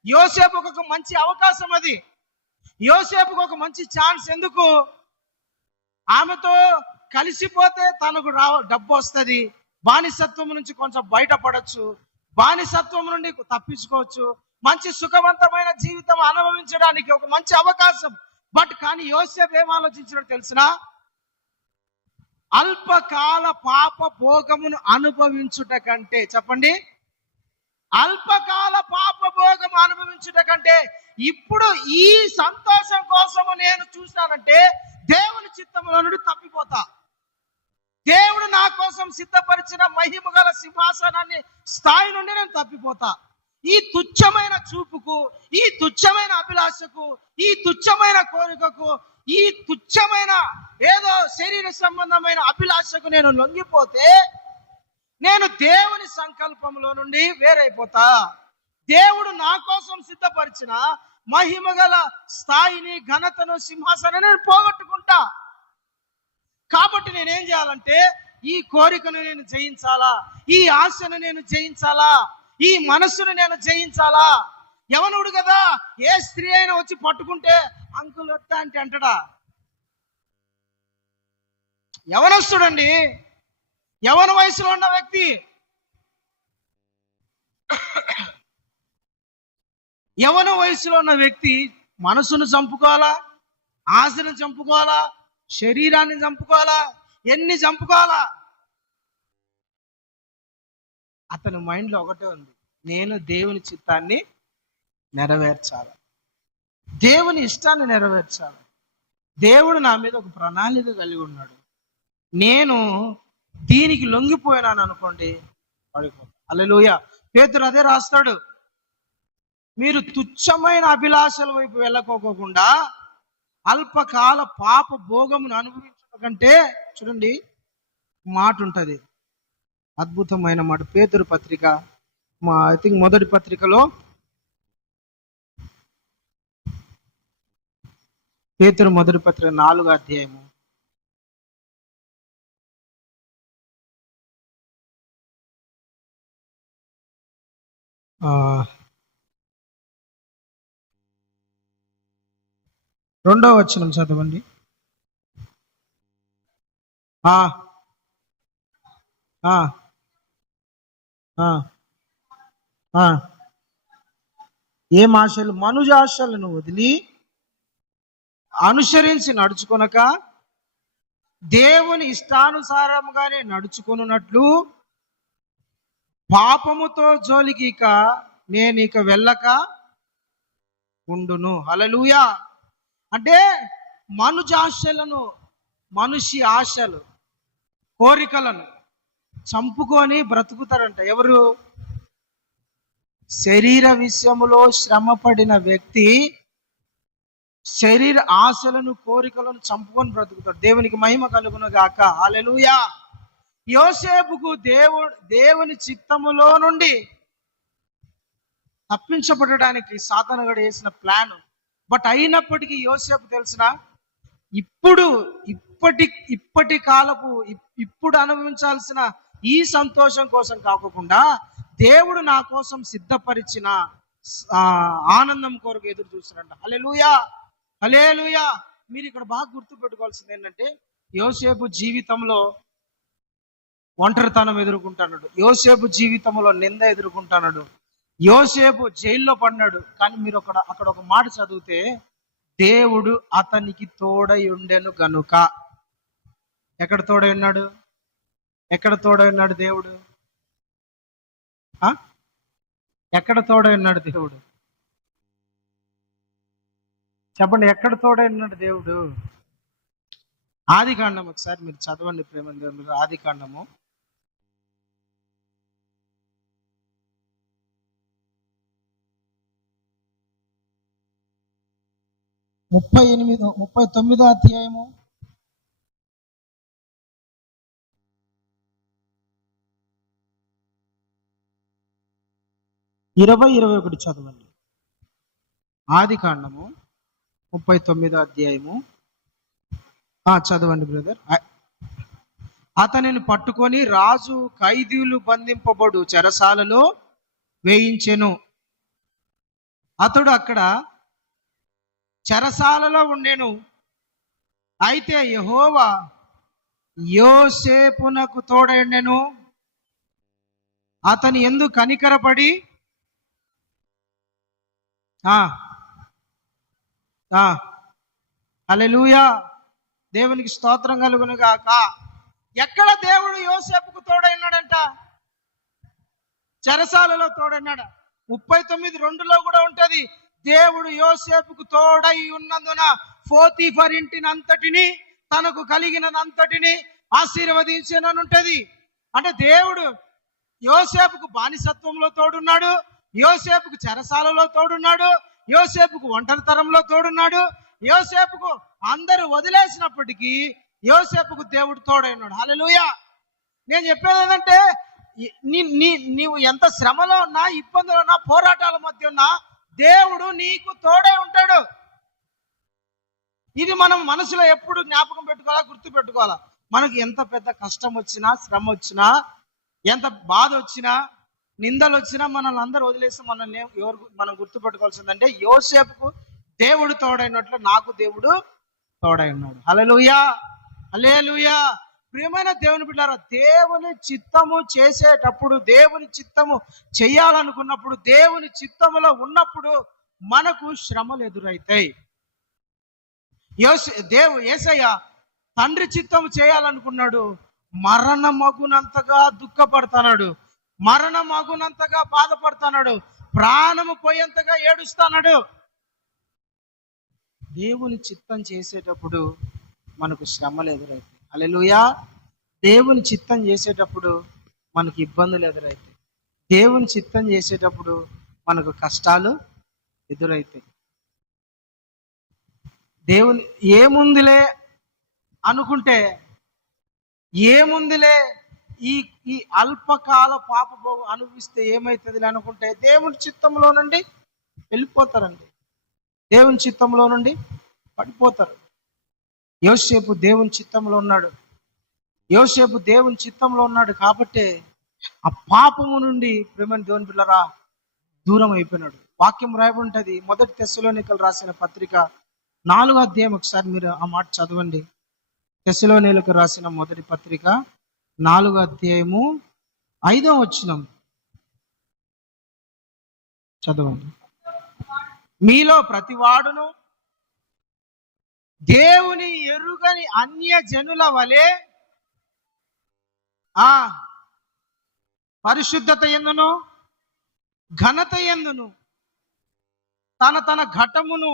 యోసేపుకు ఒక మంచి అవకాశం, అది యోసేపుకు ఒక మంచి ఛాన్స్. ఎందుకు? ఆమెతో కలిసిపోతే తనకు డబ్బు వస్తుంది, బానిసత్వం నుంచి కొంచెం బయటపడచ్చు, బానిసత్వం నుండి తప్పించుకోవచ్చు, మంచి సుఖవంతమైన జీవితం అనుభవించడానికి ఒక మంచి అవకాశం. కానీ యోసేపు ఏం ఆలోచించాడో తెలిసిన? అల్పకాల పాప భోగమును అనుభవించుట కంటే, చెప్పండి, అల్పకాల పాప భోగం అనుభవించుట కంటే ఇప్పుడు ఈ సంతోషం కోసము నేను చూస్తానంటే దేవుని చిత్తంలో నుండి తప్పిపోతా. దేవుడు నా కోసం సిద్ధపరిచిన మహిమ గల సింహాసనాన్ని స్థాయి నుండి నేను తప్పిపోతా. ఈ తుచ్చమైన చూపుకు, ఈ తుచ్చమైన అభిలాషకు, ఈ తుచ్చమైన కోరికకు, ఈ తుచ్చమైన ఏదో శరీర సంబంధమైన అభిలాషకు నేను లొంగిపోతే నేను దేవుని సంకల్పంలో నుండి వేరైపోతా. దేవుడు నా కోసం సిద్ధపరిచిన మహిమ గల స్థాయిని, ఘనతను, సింహాసనాన్ని నేను పోగొట్టుకుంటా. కాబట్టి నేనేం చేయాలంటే ఈ కోరికను నేను జయించాలా, ఈ ఆశను నేను జయించాలా, ఈ మనస్సును నేను జయించాలా. యవనుడు కదా, ఏ స్త్రీ అయినా వచ్చి పట్టుకుంటే అంకుల్ వద్దా అంటే అంటడా? యవనస్తుడండి, యవన వయసులో ఉన్న వ్యక్తి, యవన వయసులో ఉన్న వ్యక్తి మనసును చంపుకోవాలా, ఆశను చంపుకోవాలా, శరీరాన్ని చంపుకోవాలా, ఎన్ని చంపుకోవాలా? అతని మైండ్లో ఒకటే ఉంది, నేను దేవుని చిత్తాన్ని నెరవేర్చాలి, దేవుని ఇష్టాన్ని నెరవేర్చాలి. దేవుడు నా మీద ఒక ప్రణాళిక కలిగి ఉన్నాడు. నేను దీనికి లొంగిపోయినాను అనుకోండి, పడిపోతాను. హల్లెలూయా. పేతురు అదే రాస్తాడు, మీరు తుచ్చమైన అభిలాషల వైపు వెళ్ళకోకుండా అల్పకాల పాప భోగమును అనుభవించడం కంటే, చూడండి మాట ఉంటుంది, అద్భుతమైన మాట. పేతురు పత్రిక, ఐ థింక్ మొదటి పత్రికలో, పేతురు మొదటి పత్రిక 4వ అధ్యాయము 2వ వచనం చదవండి. ఏం ఆశలు? మనుజాశలను వదిలి అనుసరించి నడుచుకొనక దేవుని ఇష్టానుసారంగానే నడుచుకొనున్నట్లు పాపముతో జోలికి నేను వెళ్ళక ఉండును. హల్లెలూయా. అంటే మనుజాశలను, మనిషి ఆశలు, కోరికలను చంపుకొని బ్రతుకుతారంట. ఎవరు? శరీర విషయములో శ్రమ పడిన వ్యక్తి శరీర ఆశలను, కోరికలను చంపుకొని బ్రతుకుతాడు. దేవునికి మహిమ కలుగును గాక. హల్లెలూయా. యోసేపుకు దేవుని చిత్తములో నుండి తప్పించబడడానికి సాతానుగాడు వేసిన ప్లాన్. బట్ అయినప్పటికీ యోసేపు తెలిసిన, ఇప్పటి కాలపు ఇప్పుడు అనుభవించాల్సిన ఈ సంతోషం కోసం కాకుండా దేవుడు నా కోసం సిద్ధపరిచిన ఆనందం కొరకు ఎదురు చూస్తున్నాడు. హల్లెలూయా. హల్లెలూయా. మీరు ఇక్కడ బాగా గుర్తుపెట్టుకోవాల్సింది ఏంటంటే, యోసేపు జీవితంలో ఒంటరితనం ఎదుర్కొంటున్నాడు, యోసేపు జీవితంలో నింద ఎదుర్కొంటున్నాడు, యోసేపు జైల్లో పడినాడు. కానీ మీరు అక్కడ ఒక మాట చదివితే, దేవుడు అతనికి తోడై ఉండెను గనుక. ఎక్కడ తోడై ఉన్నాడు? ఎక్కడ తోడై ఉన్నాడు దేవుడు? ఎక్కడ తోడై ఉన్నాడు దేవుడు? చెప్పండి, ఎక్కడ తోడై ఉన్నాడు దేవుడు? ఆదికాండం ఒకసారి మీరు చదవండి ప్రేమ దేవుడు. ఆదికాండము 39వ అధ్యాయము 20-21 చదవండి. ఆదికాండము 39వ అధ్యాయము చదవండి బ్రదర్. అతనిని పట్టుకొని రాజు ఖైదీలు బంధింపబడు చెరసాలలో వేయించెను. అతడు అక్కడ చెరసాలలో ఉండెను. అయితే యెహోవా యోసేపునకు తోడైండెను. అతని యందు కనికరపడి హల్లెలూయా, దేవునికి స్తోత్రం కలుగును గాక. ఎక్కడ దేవుడు యోసేపుకు తోడైనాడంట? చెరసాలలో తోడైనాడు. 39:2లో కూడా ఉంటది, దేవుడు యోసేపుకు తోడై ఉన్నందున పోతీఫర్ ఇంటిని అంతటిని, తనకు కలిగినదంతటిని ఆశీర్వదించానని ఉంటది. అంటే దేవుడు యోసేపుకు బానిసత్వంలో తోడున్నాడు, యోసేపుకు చెరసాలలో తోడున్నాడు, యోసేపుకు ఒంటరితనంలో తోడున్నాడు, యోసేపుకు అందరూ వదిలేసినప్పటికీ యోసేపుకు దేవుడు తోడైనాడు. హల్లెలూయా. నేను చెప్పేది ఏంటంటే, నీవు ఎంత శ్రమలో ఉన్నా, ఇబ్బందులు ఉన్నా, పోరాటాల మధ్య ఉన్నా, దేవుడు నీకు తోడై ఉంటాడు. ఇది మనం మనసులో ఎప్పుడు జ్ఞాపకం పెట్టుకోవాలా, గుర్తు పెట్టుకోవాలా. మనకు ఎంత పెద్ద కష్టం వచ్చినా, శ్రమ వచ్చినా, ఎంత బాధ వచ్చినా, నిందలు వచ్చినా, మనల్ని అందరూ వదిలేసి మనల్ని మనం గుర్తు పెట్టుకోవాల్సిందంటే, యోసేపుకు దేవుడు తోడైనట్లు నాకు దేవుడు తోడై ఉన్నాడు. హల్లెలూయా, హల్లెలూయా. ప్రియమైన దేవుని బిడ్డలారా, దేవుని చిత్తము చేసేటప్పుడు, దేవుని చిత్తము చేయాలనుకున్నప్పుడు, దేవుని చిత్తములో ఉన్నప్పుడు మనకు శ్రమలు ఎదురైతాయి. యేసయ్య తండ్రి చిత్తము చేయాలనుకున్నాడు, మరణమగునంతగా దుఃఖపడుతున్నాడు, మరణమగునంతగా బాధపడుతున్నాడు, ప్రాణము పోయేంతగా ఏడుస్తున్నాడు. దేవుని చిత్తం చేసేటప్పుడు మనకు శ్రమలు ఎదురైతాయి. హల్లెలూయా. దేవుని చిత్తం చేసేటప్పుడు మనకు ఇబ్బందులు ఎదురైతాయి. దేవుని చిత్తం చేసేటప్పుడు మనకు కష్టాలు ఎదురైతాయి. దేవుని ఏముందిలే అనుకుంటే, ఏముందిలే ఈ ఈ అల్పకాల పాపభోగం అనుభవిస్తే ఏమవుతుంది అనుకుంటే, దేవుని చిత్తంలో నుండి వెళ్ళిపోతారండి, దేవుని చిత్తంలో నుండి పడిపోతారు. యోసేపు దేవుని చిత్తంలో ఉన్నాడు, యోసేపు దేవుని చిత్తంలో ఉన్నాడు కాబట్టి ఆ పాపము నుండి ప్రేమ దేవుని పిల్లరా దూరం అయిపోయినాడు. వాక్యం రాయబడి ఉంటుంది, 1 తెస్సలోనికలు రాసిన పత్రిక 4వ అధ్యాయం. ఒకసారి మీరు ఆ మాట చదవండి. తెస్సలోనికలకు రాసిన మొదటి పత్రిక 4వ అధ్యాయము 5వ వచనం చదవండి. మీలో ప్రతివాడును దేవుని ఎరుగని అన్య జనుల వలె పరిశుద్ధత యందును ఘనత యందును తన ఘటమును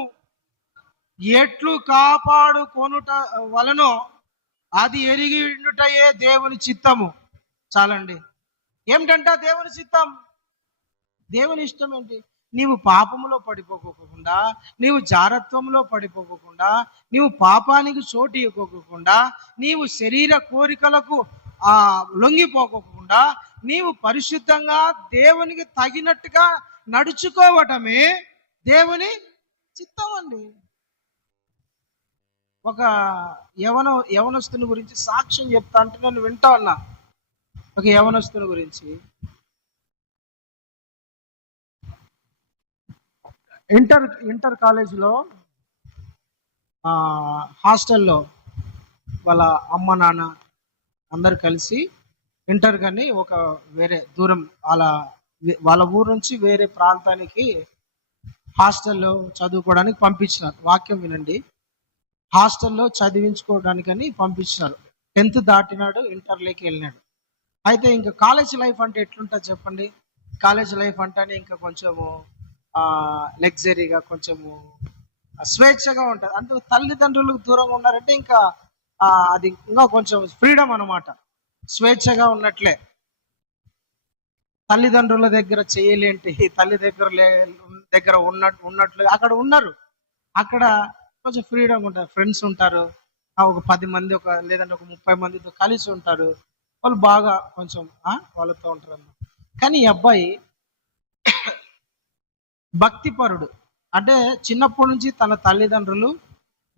ఎట్లు కాపాడుకొనుట వలనో అది ఎరిగి ఉండుటయే దేవుని చిత్తము. చాలండి. ఏమిటంట దేవుని చిత్తం? దేవుని ఇష్టం ఏంటి? నీవు పాపములో పడిపోకోకుండా, నీవు జారత్వంలో పడిపోకోకుండా, నీవు పాపానికి చోటు ఇవ్వకోకుండా, నీవు శరీర కోరికలకు లొంగిపోకోకుండా, నీవు పరిశుద్ధంగా దేవునికి తగినట్టుగా నడుచుకోవటమే దేవుని చిత్తం అండి. ఒక యవనస్తుని గురించి సాక్ష్యం చెప్తా అంటే నేను వింటా ఉన్నా. ఒక యవనస్తుని గురించి, ఇంటర్ కాలేజీలో హాస్టల్లో వాళ్ళ అమ్మ నాన్న అందరు కలిసి ఇంటర్ కానీ ఒక వేరే దూరం వాళ్ళ ఊరు నుంచి వేరే ప్రాంతానికి హాస్టల్లో చదువుకోవడానికి పంపించినారు. వాక్యం వినండి. హాస్టల్లో చదివించుకోవడానికని పంపించినారు. 10th దాటినాడు, ఇంటర్లోకి వెళ్ళినాడు. అయితే ఇంకా కాలేజ్ లైఫ్ అంటే ఎట్లుంటుంది చెప్పండి? కాలేజ్ లైఫ్ అంటేనే ఇంకా కొంచెము లగ్జరీగా, కొంచెము స్వేచ్ఛగా ఉంటుంది. అంటే తల్లిదండ్రులకు దూరంగా ఉన్నారంటే ఇంకా అది ఇంకా కొంచెం ఫ్రీడమ్ అనమాట. స్వేచ్ఛగా ఉన్నట్లే. తల్లిదండ్రుల దగ్గర చేయలేంటి, తల్లి దగ్గర ఉన్నట్లు అక్కడ ఉన్నారు. అక్కడ కొంచెం ఫ్రీడమ్ ఉంటుంది. ఫ్రెండ్స్ ఉంటారు, ఒక 10 మంది లేదంటే ఒక 30 మందితో కలిసి ఉంటారు. వాళ్ళు బాగా కొంచెం వాళ్ళతో ఉంటారు అన్నమాట. కానీ ఈ అబ్బాయి భక్తిపరుడు. అంటే చిన్నప్పటి నుంచి తన తల్లిదండ్రులు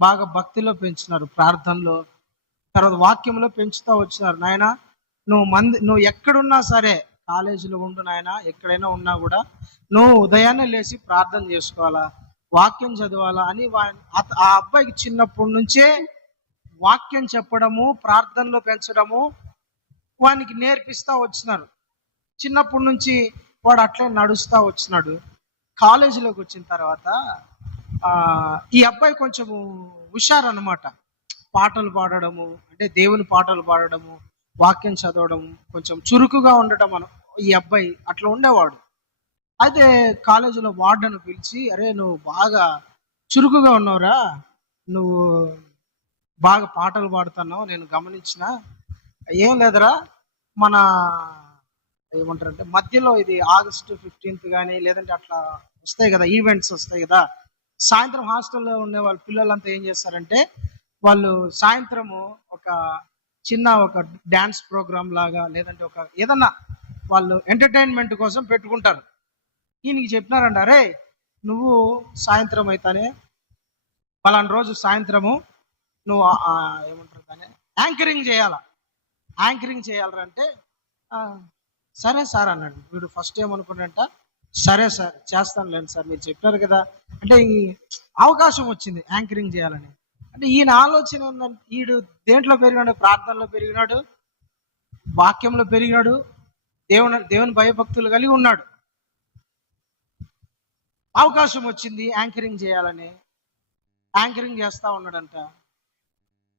బాగా భక్తిలో పెంచినారు, ప్రార్థనలో, తర్వాత వాక్యంలో పెంచుతూ వచ్చినారు. నాయన నువ్వు ఎక్కడున్నా సరే, కాలేజీలో ఉండు నాయన, ఎక్కడైనా ఉన్నా కూడా నువ్వు ఉదయాన్నే లేచి ప్రార్థన చేసుకోవాలా, వాక్యం చదవాలా అని ఆ అబ్బాయికి చిన్నప్పటి నుంచే వాక్యం చెప్పడము, ప్రార్థనలో పెంచడము వానికి నేర్పిస్తా వచ్చినారు. చిన్నప్పటి నుంచి వాడు అట్లే నడుస్తూ వచ్చినాడు. కాలేజీలోకి వచ్చిన తర్వాత ఈ అబ్బాయి కొంచెము హుషారు అనమాట. పాటలు పాడడము, అంటే దేవుని పాటలు పాడడము, వాక్యం చదవడం, కొంచెం చురుకుగా ఉండటం ఈ అబ్బాయి అట్లా ఉండేవాడు. అయితే కాలేజీలో వార్డెన్ పిలిచి, అరే నువ్వు బాగా చురుకుగా ఉన్నావురా, నువ్వు బాగా పాటలు పాడుతున్నావు, నేను గమనించిన. ఏం లేదురా, మన ఏమంటారంటే మధ్యలో ఇది August 15th కానీ లేదంటే అట్లా వస్తాయి కదా, ఈవెంట్స్ వస్తాయి కదా, సాయంత్రం హాస్టల్లో ఉండే వాళ్ళ పిల్లలంతా ఏం చేస్తారంటే, వాళ్ళు సాయంత్రము ఒక డ్యాన్స్ ప్రోగ్రామ్ లాగా లేదంటే ఏదన్నా వాళ్ళు ఎంటర్టైన్మెంట్ కోసం పెట్టుకుంటారు. ఈయనకి చెప్పినారంట, అరే నువ్వు సాయంత్రం అయితేనే పలానా రోజు సాయంత్రము నువ్వు ఏమంటారు కానీ యాంకరింగ్ చేయాలంటే సరే సార్ అన్నాడు. వీడు ఫస్ట్ ఏమనుకున్నాడంట, సరే సార్ చేస్తానులేండి సార్, మీరు చెప్పారు కదా. అంటే ఈ అవకాశం వచ్చింది యాంకరింగ్ చేయాలని. అంటే ఈయన ఆలోచన ఏంటంటే, ఈడు దేంట్లో పెరిగినాడు? ప్రార్థనలో పెరిగినాడు, వాక్యంలో పెరిగినాడు, దేవుని భయభక్తులు కలిగి ఉన్నాడు. అవకాశం వచ్చింది యాంకరింగ్ చేయాలని, యాంకరింగ్ చేస్తా ఉన్నాడంట.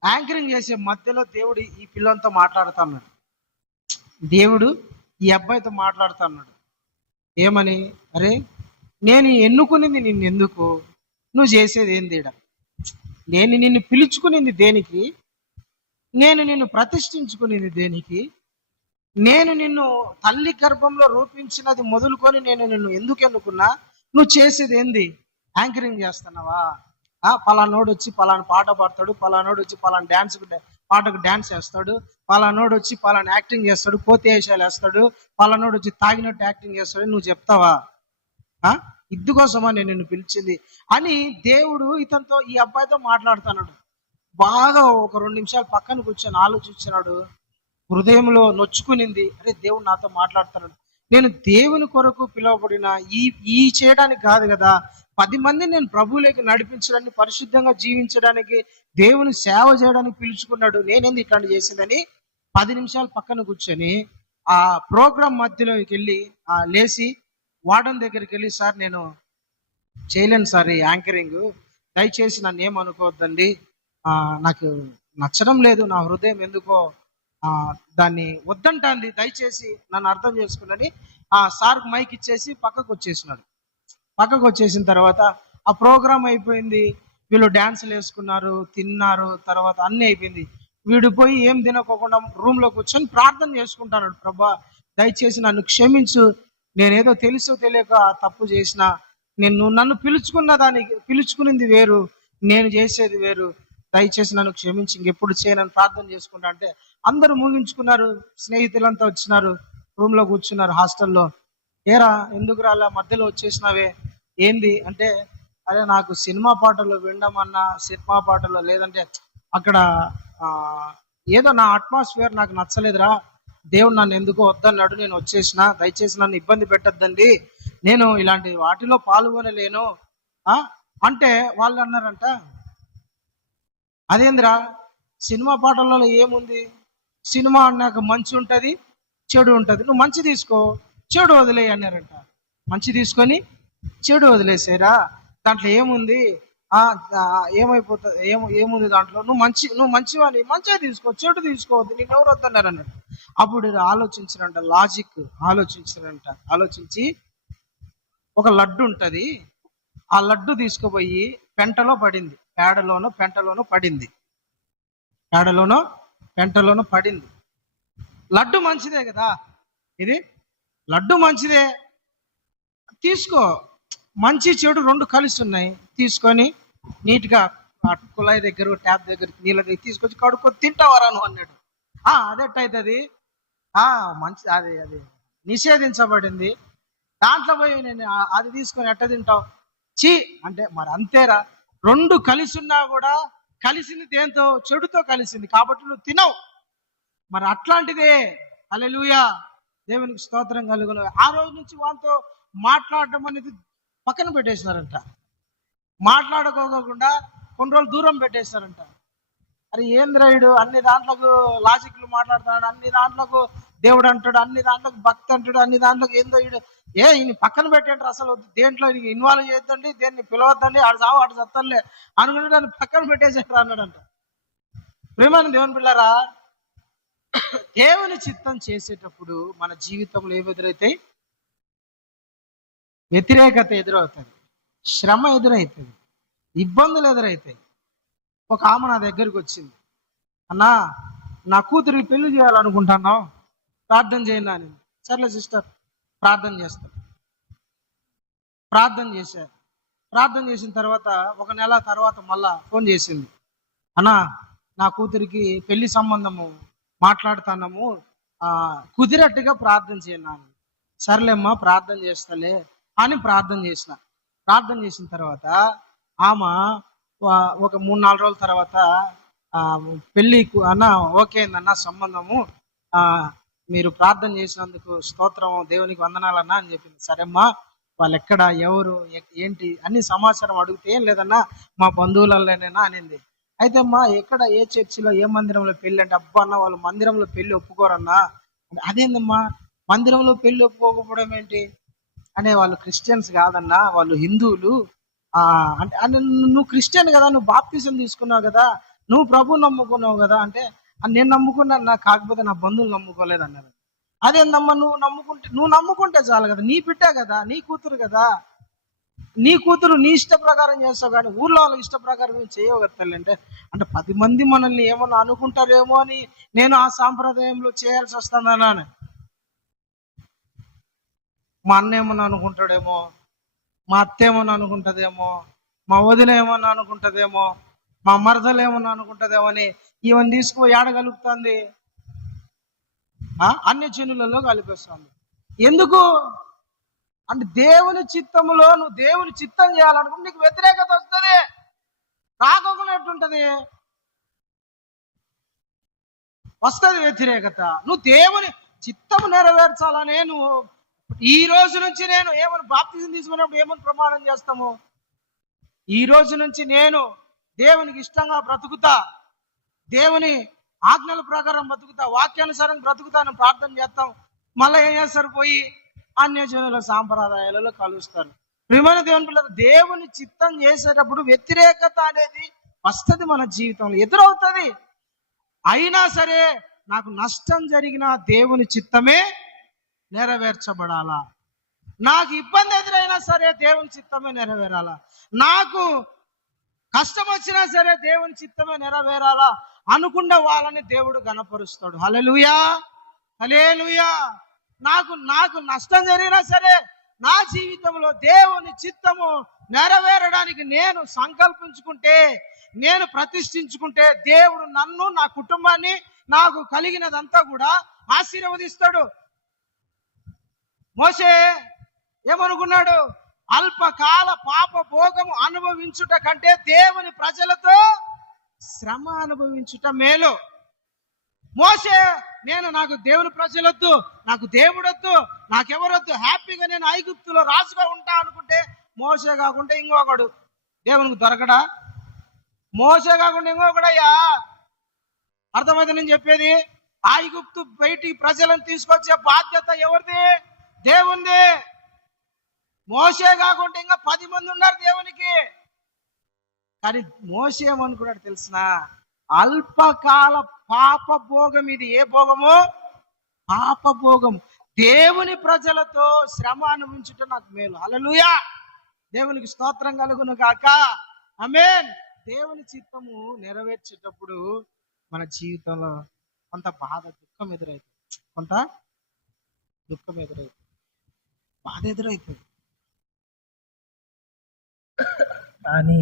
యాంకరింగ్ చేసే మధ్యలో దేవుడు ఈ పిల్లలతో మాట్లాడుతున్నాడు. దేవుడు ఈ అబ్బాయితో మాట్లాడుతున్నాడు. ఏమని? అరే నేను ఎన్నుకునింది నిన్ను ఎందుకు? నువ్వు చేసేది ఏంది? నేను నిన్ను పిలుచుకునింది దేనికి? నేను నిన్ను ప్రతిష్ఠించుకునేది దేనికి? నేను నిన్ను తల్లి గర్భంలో రూపించినది మొదలుకొని నేను నిన్ను ఎందుకు ఎన్నుకున్నా? నువ్వు చేసేది ఏంది? యాంకరింగ్ చేస్తున్నావా? పలానోడు వచ్చి పలానా పాట పాడతాడు, పలానోడు వచ్చి పలానా పాటకు డ్యాన్స్ వేస్తాడు, పలానోడు వచ్చి పలానా యాక్టింగ్ చేస్తాడు, కోతి వేషాలు వేస్తాడు, పలానోడు వచ్చి తాగినట్టు యాక్టింగ్ చేస్తాడు, నువ్వు చెప్తావా? ఇందుకోసమా నేను నిన్ను పిలిచింది అని దేవుడు ఈ అబ్బాయితో మాట్లాడుతున్నాడు. బాగా ఒక 2 నిమిషాలు పక్కన కూర్చొని ఆలోచించినాడు. హృదయంలో నొచ్చుకునింది, అరే దేవుడు నాతో మాట్లాడుతున్నాడు. నేను దేవుని కొరకు పిలువబడిన ఈ చేయడానికి కాదు కదా, 10 మందిని నేను ప్రభువులోకి నడిపించడానికి, పరిశుద్ధంగా జీవించడానికి, దేవుని సేవ చేయడానికి పిలుచుకున్నాడు. నేనేంది ఇట్లాంటి చేసేదని 10 నిమిషాలు పక్కన కూర్చొని ఆ ప్రోగ్రామ్ మధ్యలోకి వెళ్ళి లేచి వార్డెన్ దగ్గరికి వెళ్ళి, సార్ నేను చేయలేను సార్ ఈ యాంకరింగ్, దయచేసి నన్ను ఏమనుకోవద్దండి, నాకు నచ్చడం లేదు, నా హృదయం ఎందుకో దాన్ని వద్దంటాంది, దయచేసి నన్ను అర్థం చేసుకున్నని సార్ మైక్ ఇచ్చేసి పక్కకు వచ్చేసిన తర్వాత ఆ ప్రోగ్రామ్ అయిపోయింది. వీళ్ళు డ్యాన్సులు వేసుకున్నారు, తిన్నారు, తర్వాత అన్నీ అయిపోయింది. వీడు పోయి ఏం తినకోకుండా రూమ్లో కూర్చొని ప్రార్థన చేసుకుంటాడు. ప్రభా దయచేసి నన్ను క్షమించు, నేనేదో తెలుసో తెలియక తప్పు చేసిన, నన్ను పిలుచుకునింది వేరు, నేను చేసేది వేరు, దయచేసి నన్ను క్షమించి ఇంకెప్పుడు చేయనని ప్రార్థన చేసుకుంటా అంటే అందరూ ముగించుకున్నారు. స్నేహితులంతా వచ్చినారు, రూమ్లో కూర్చున్నారు హాస్టల్లో. ఏరా ఎందుకు రాలా, మధ్యలో వచ్చేసినావే, ఏంది అంటే, అరే నాకు సినిమా పాటలు వినడం అన్నా, సినిమా పాటలు లేదంటే అక్కడ ఏదో నా అట్మాస్ఫియర్ నాకు నచ్చలేదురా, దేవుడు నన్ను ఎందుకో వద్దన్నాడు, నేను వచ్చేసిన, దయచేసి నన్ను ఇబ్బంది పెట్టద్దండి, నేను ఇలాంటి వాటిలో పాల్గొనలేను అంటే వాళ్ళు అన్నారంట, అదేంద్రా, సినిమా పాటలలో ఏముంది? సినిమా అన్నాక మంచి ఉంటుంది, చెడు ఉంటుంది. నువ్వు మంచి తీసుకో, చెడు వదిలేయి అన్నారంట. మంచి తీసుకొని చెడు వదిలేసారా? దాంట్లో ఏముంది? ఏమైపోతుంది? ఏముంది దాంట్లో? నువ్వు మంచివాని, మంచిగా తీసుకో, చెడు తీసుకోవద్దు, నేను ఎవరు వద్దన్నారు అన్నాడు. అప్పుడు ఆలోచించారంట, లాజిక్ ఆలోచించి ఒక లడ్డు ఉంటుంది, ఆ లడ్డు తీసుకుపోయి పెంటలో పడింది. పెంటలోనో పడింది. లడ్డు మంచిదే కదా, ఇది లడ్డు మంచిదే, తీసుకో. మంచి చెడు రెండు కలిసి ఉన్నాయి. తీసుకొని నీట్గా కుళాయి దగ్గర, ట్యాప్ దగ్గర నీళ్ళ దగ్గర తీసుకొచ్చి కడుక్కొని తింటావారా నువ్వు అన్నాడు. అదెట్టయితుంది? మంచి అది నిషేధించబడింది. దాంట్లో పోయి నేను అది తీసుకొని ఎట్ట తింటావు? చీ అంటే మరి అంతేరా, రెండు కలిసి ఉన్నా కూడా కలిసింది దేంతో? చెడుతో కలిసింది, కాబట్టి నువ్వు తినవు. మరి అట్లాంటిదే, హల్లెలూయా, దేవునికి స్తోత్రం కలుగును. ఆ రోజు నుంచి వాళ్ళతో మాట్లాడటం అనేది పక్కన పెట్టేసినారంట. మాట్లాడుకోకుండా కొన్ని రోజులు దూరం పెట్టేస్తారంట. అరే ఏంద్రాయుడు అన్ని దాంట్లకు లాజిక్లు మాట్లాడుతున్నాడు, అన్ని దాంట్లకు దేవుడు అంటాడు, అన్ని దాంట్లకు భక్తి అంటాడు, అన్ని దాంట్లకు ఏందో ఈయన పక్కన పెట్టండి, అసలు దేంట్లో ఇన్వాల్వ్ చేయొద్దండి, దేన్ని పిలవద్దండి, ఆడు సావు ఆడు సత్తలే అనుకుంటే దాన్ని పక్కన పెట్టేసాడు అన్నాడంట. ప్రేమైన దేవుని పిల్లరా, దేవుని చిత్తం చేసేటప్పుడు మన జీవితంలో ఏమి ఎదురైతాయి? వ్యతిరేకత ఎదురవుతుంది, శ్రమ ఎదురవుతుంది, ఇబ్బందులు ఎదురవుతాయి. ఒక ఆమె నా దగ్గరికి వచ్చింది, అన్నా నా కూతురికి పెళ్లి చేయాలనుకుంటున్నావు, ప్రార్థన చేయండి అని. సర్లే సిస్టర్, ప్రార్థన చేస్తాను. ప్రార్థన చేసిన తర్వాత ఒక నెల తర్వాత మళ్ళా ఫోన్ చేసింది, అన్నా నా కూతురికి పెళ్లి సంబంధము మాట్లాడుతున్నాము, కుదిరట్టుగా ప్రార్థన చేయను అని. సర్లేమ్మా ప్రార్థన చేస్తలే అని ప్రార్థన చేసిన తర్వాత ఆమె ఒక 3-4 రోజుల తర్వాత పెళ్ళి అన్న ఓకే అన్న సంబంధము, మీరు ప్రార్థన చేసినందుకు స్తోత్రం, దేవునికి వందనాలన్నా అని చెప్పింది. సరేమ్మా వాళ్ళు ఎక్కడ, ఎవరు, ఏంటి అన్ని సమాచారం అడిగితే ఏం లేదన్నా మా బంధువులలోనేనా అనింది. అయితే అమ్మా ఎక్కడ, ఏ చర్చిలో, ఏ మందిరంలో పెళ్ళి అంటే, అబ్బా అన్న వాళ్ళు మందిరంలో పెళ్ళి ఒప్పుకోరన్నా. అదేందమ్మా మందిరంలో పెళ్ళి ఒప్పుకోకపోవడం ఏంటి అంటే, వాళ్ళు క్రిస్టియన్స్ కాదన్నా, వాళ్ళు హిందువులు. అంటే నువ్వు క్రిస్టియన్ కదా, నువ్వు బాప్తిజం తీసుకున్నావు కదా, నువ్వు ప్రభు నమ్ముకున్నావు కదా అంటే, నేను నమ్ముకున్నాను, కాకపోతే నా బంధువులు నమ్ముకోలేదు అన్నారు. అదేందమ్మా నువ్వు నమ్ముకుంటే చాలు కదా, నీ బిడ్డ కదా, నీ కూతురు కదా, నీ కూతురు నీ ఇష్ట ప్రకారం చేస్తావు కానీ ఊర్లో వాళ్ళకి ఇష్ట ప్రకారం ఏం చేయవు కదా తల్లి అంటే 10 మంది మనల్ని ఏమన్నా అనుకుంటారేమో అని నేను ఆ సాంప్రదాయంలో చేయాల్సి వస్తుందన్నాను. మా అన్న ఏమన్నా అనుకుంటాడేమో, మా అత్త ఏమన్నా అనుకుంటుందేమో, మా వదిన ఏమన్నా అనుకుంటుందేమో, మా మరదలు ఏమన్నా అనుకుంటుందేమో అని ఈవెన్ తీసుకుపోయి ఏడగలుగుతుంది, అన్ని జనులలో కలిపేస్తుంది. ఎందుకు అంటే దేవుని చిత్తములో నువ్వు దేవుని చిత్తం చేయాలనుకుంటే నీకు వ్యతిరేకత వస్తుంది, రాకుండా ఎట్టుంటది? వస్తుంది వ్యతిరేకత. నువ్వు దేవుని చిత్తము నెరవేర్చాలనే నువ్వు ఈ రోజు నుంచి నేను ఏమని బాప్తిజం తీసుకున్నప్పుడు ఏమని ప్రమాణం చేస్తాము, ఈ రోజు నుంచి నేను దేవునికి ఇష్టంగా బ్రతుకుతా, దేవుని ఆజ్ఞల ప్రకారం బ్రతుకుతా, వాక్యానుసారం బ్రతుకుతాను ప్రార్థన చేస్తాం. మళ్ళీ ఏం చేస్తారు? పోయి అన్యజనుల సాంప్రదాయాలలో కలుస్తారు. ప్రియమైన దేవుని పిల్లలు, దేవుని చిత్తం చేసేటప్పుడు వ్యతిరేకత అనేది వస్తుంది, మన జీవితంలో ఎదురవుతుంది. అయినా సరే నాకు నష్టం జరిగిన దేవుని చిత్తమే నెరవేర్చబడాలా, నాకు ఇబ్బంది ఎదురైనా సరే దేవుని చిత్తమే నెరవేరాలా, నాకు కష్టం వచ్చినా సరే దేవుని చిత్తమే నెరవేరాలా అనుకున్న వాళ్ళని దేవుడు గణపరుస్తాడు. హల్లెలూయా, హల్లెలూయా. నాకు నష్టం జరిగినా సరే నా జీవితంలో దేవుని చిత్తము నెరవేరడానికి నేను సంకల్పించుకుంటే, నేను ప్రతిష్ఠించుకుంటే దేవుడు నన్ను, నా కుటుంబాన్ని, నాకు కలిగినదంతా కూడా ఆశీర్వదిస్తాడు. మోషే ఏమనుకున్నాడు? అల్పకాల పాప భోగము అనుభవించుట కంటే దేవుని ప్రజలతో శ్రమ అనుభవించుట మేలు. మోషే నాకు దేవుని ప్రజలొద్దు, నాకు దేవుడొద్దు, నాకెవరొద్దు, హ్యాపీగా నేను ఐగుప్తులో రాజుగా ఉంటా అనుకుంటే మోషే కాకుండా ఇంకొకడు దేవునికి దొరకడా? మోసే కాకుండా ఇంకొకడయ్యా. అర్థమైతే నేను చెప్పేది? ఐగుప్తు బయటికి ప్రజలను తీసుకొచ్చే బాధ్యత ఎవరిది? దేవుంది. మోసే కాకుండా ఇంకా 10 మంది ఉన్నారు దేవునికి. కానీ మోసే ఏమనుకున్నాడు తెలిసిన? అల్పకాల పాప భోగం ఇది. ఏ భోగము? పాప భోగం. దేవుని ప్రజలతో శ్రమ అనుభవించుట నాకు మేలు. హల్లెలూయా. దేవునికి స్తోత్రం కలుగును గాక. ఆమేన్. దేవుని చిత్తము నెరవేర్చేటప్పుడు మన జీవితంలో కొంత బాధ, దుఃఖం ఎదురైతుంది. కొంత దుఃఖం ఎదురైతుంది, బాధ ఎదురైతుంది. కానీ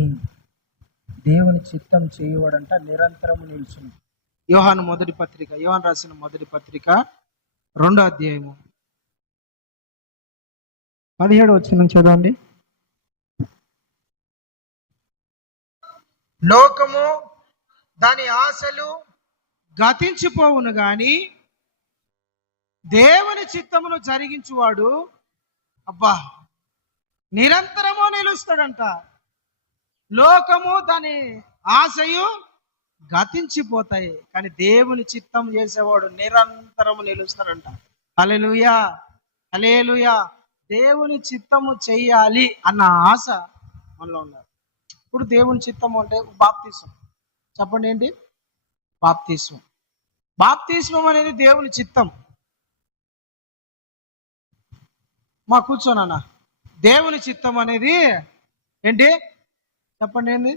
దేవుని చిత్తం చేయవాడంట నిరంతరము నిలుచును. యోహాను రాసిన మొదటి పత్రిక 2వ అధ్యాయము 17వ వచనం చదవండి. లోకము దాని ఆశలు గతించిపోవును గాని దేవుని చిత్తమును జరిగించువాడు నిరంతరము నిలుస్తాడంట. లోకము దాని ఆశయు గతించిపోతాయి, కానీ దేవుని చిత్తం చేసేవాడు నిరంతరము నిలుస్తాడంట. హల్లెలూయా, హల్లెలూయా. దేవుని చిత్తము చెయ్యాలి అన్న ఆశ మనలో ఉండాలి. ఇప్పుడు దేవుని చిత్తము అంటే బాప్తిస్మం. చెప్పండి, ఏంటి బాప్తిస్మం? బాప్తిస్మం అనేది దేవుని చిత్తం. మా కూర్చోనన్నా, దేవుని చిత్తం అనేది ఏంటి? చెప్పండి, ఏంది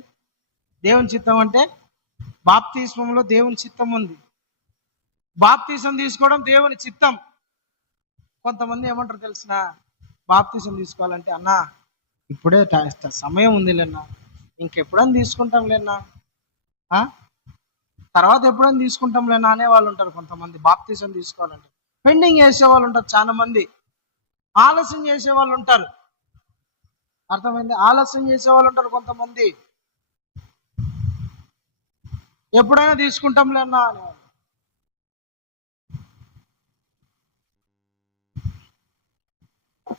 దేవుని చిత్తం అంటే? బాప్తిస్మంలో దేవుని చిత్తం ఉంది. బాప్తిసం తీసుకోవడం దేవుని చిత్తం. కొంతమంది ఏమంటారు తెలిసిన? బాప్తిసం తీసుకోవాలంటే అన్నా ఇప్పుడే సమయం ఉంది లేనా, ఇంకెప్పుడైనా తీసుకుంటాం లేనా, తర్వాత ఎప్పుడైనా తీసుకుంటాం లేనా అనే వాళ్ళు ఉంటారు. కొంతమంది బాప్తిసం తీసుకోవాలంటే పెండింగ్ చేసే వాళ్ళు ఉంటారు. చాలా మంది ఆలస్యం చేసే వాళ్ళు ఉంటారు. అర్థమైంది? ఆలస్యం చేసే వాళ్ళు ఉంటారు. కొంతమంది ఎప్పుడైనా తీసుకుంటాం లేనా అనేవాళ్ళు.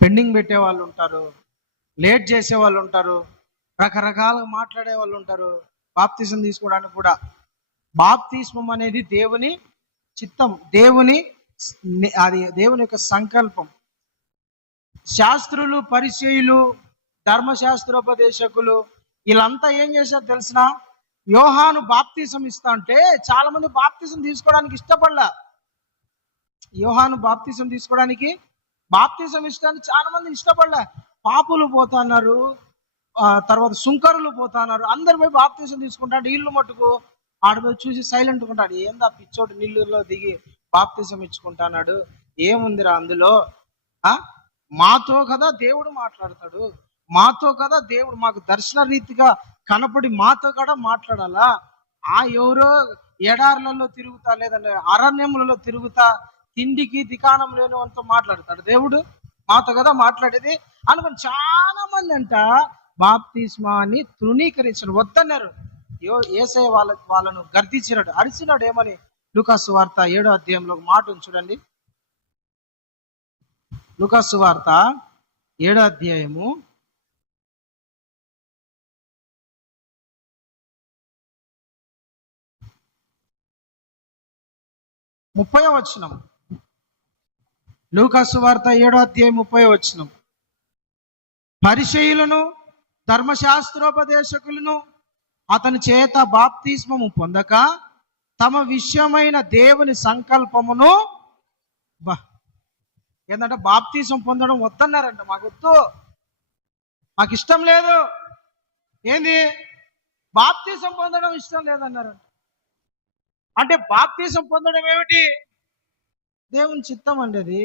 పెండింగ్ పెట్టే వాళ్ళు ఉంటారు, లేట్ చేసే వాళ్ళు ఉంటారు, రకరకాలుగా మాట్లాడే వాళ్ళు ఉంటారు. బాప్తిసం తీసుకోవడానికి కూడా బాప్తిస్మం అనేది దేవుని చిత్తం, అది దేవుని యొక్క సంకల్పం. శాస్త్రులు, పరిచయులు, ధర్మశాస్త్రోపదేశకులు వీళ్ళంతా ఏం చేశారు తెలిసిన? యోహాను బాప్తిసం ఇస్తా అంటే చాలా మంది బాప్తిసం తీసుకోవడానికి ఇష్టపడలా. యోహాను బాప్తిసం తీసుకోవడానికి, బాప్తిసం ఇష్టానికి చాలా మంది ఇష్టపడలే. పాపులు పోతున్నారు, తర్వాత సుంకరులు పోతున్నారు, అందరు పోయి బాప్తిసం తీసుకుంటాడు. వీళ్ళు మట్టుకు ఆడపోయి చూసి సైలెంట్ ఉంటాడు. ఏందా పిచ్చోడు నీళ్ళలో దిగి బాప్తిసం ఇచ్చుకుంటున్నాడు, ఏముందిరా అందులో? మాతో కదా దేవుడు మాట్లాడతాడు, మాతో కదా దేవుడు మాకు దర్శన రీతిగా కనపడి మాతో కూడా మాట్లాడాలా? ఎవరో ఎడార్లలో తిరుగుతా, లేదంటే అరణ్యములలో తిరుగుతా, తిండికి దికాణం లేని అంతా మాట్లాడతాడు దేవుడు? మాతో కదా మాట్లాడేది అనుకుని చాలా మంది అంట బాప్తిస్మాన్ని తృణీకరించారు, వద్దన్నారు. యేసయ్య వాళ్ళను గర్దించినాడు, అరిచినాడు. ఏమని? లూకాసు వార్త 7వ అధ్యాయంలో ఒక మాట ఉంది చూడండి. లూకాసు వార్త 7వ అధ్యాయము 30వ వచనం. లూకాసు వార్త 7వ అధ్యాయం 30వ వచనం. పరిసయ్యులను, ధర్మశాస్త్రోపదేశకులను అతని చేత బాప్తిస్మము పొందక తమ విషయమైన దేవుని సంకల్పమును ఏంటంటే బాప్తిసం పొందడం వద్దన్నారంట. మాకొద్దు, మాకు ఇష్టం లేదు. ఏంది? బాప్తిసం పొందడం ఇష్టం లేదన్నారంట. అంటే బాప్తిసం పొందడం ఏమిటి? దేవుని చిత్తం అండి అది.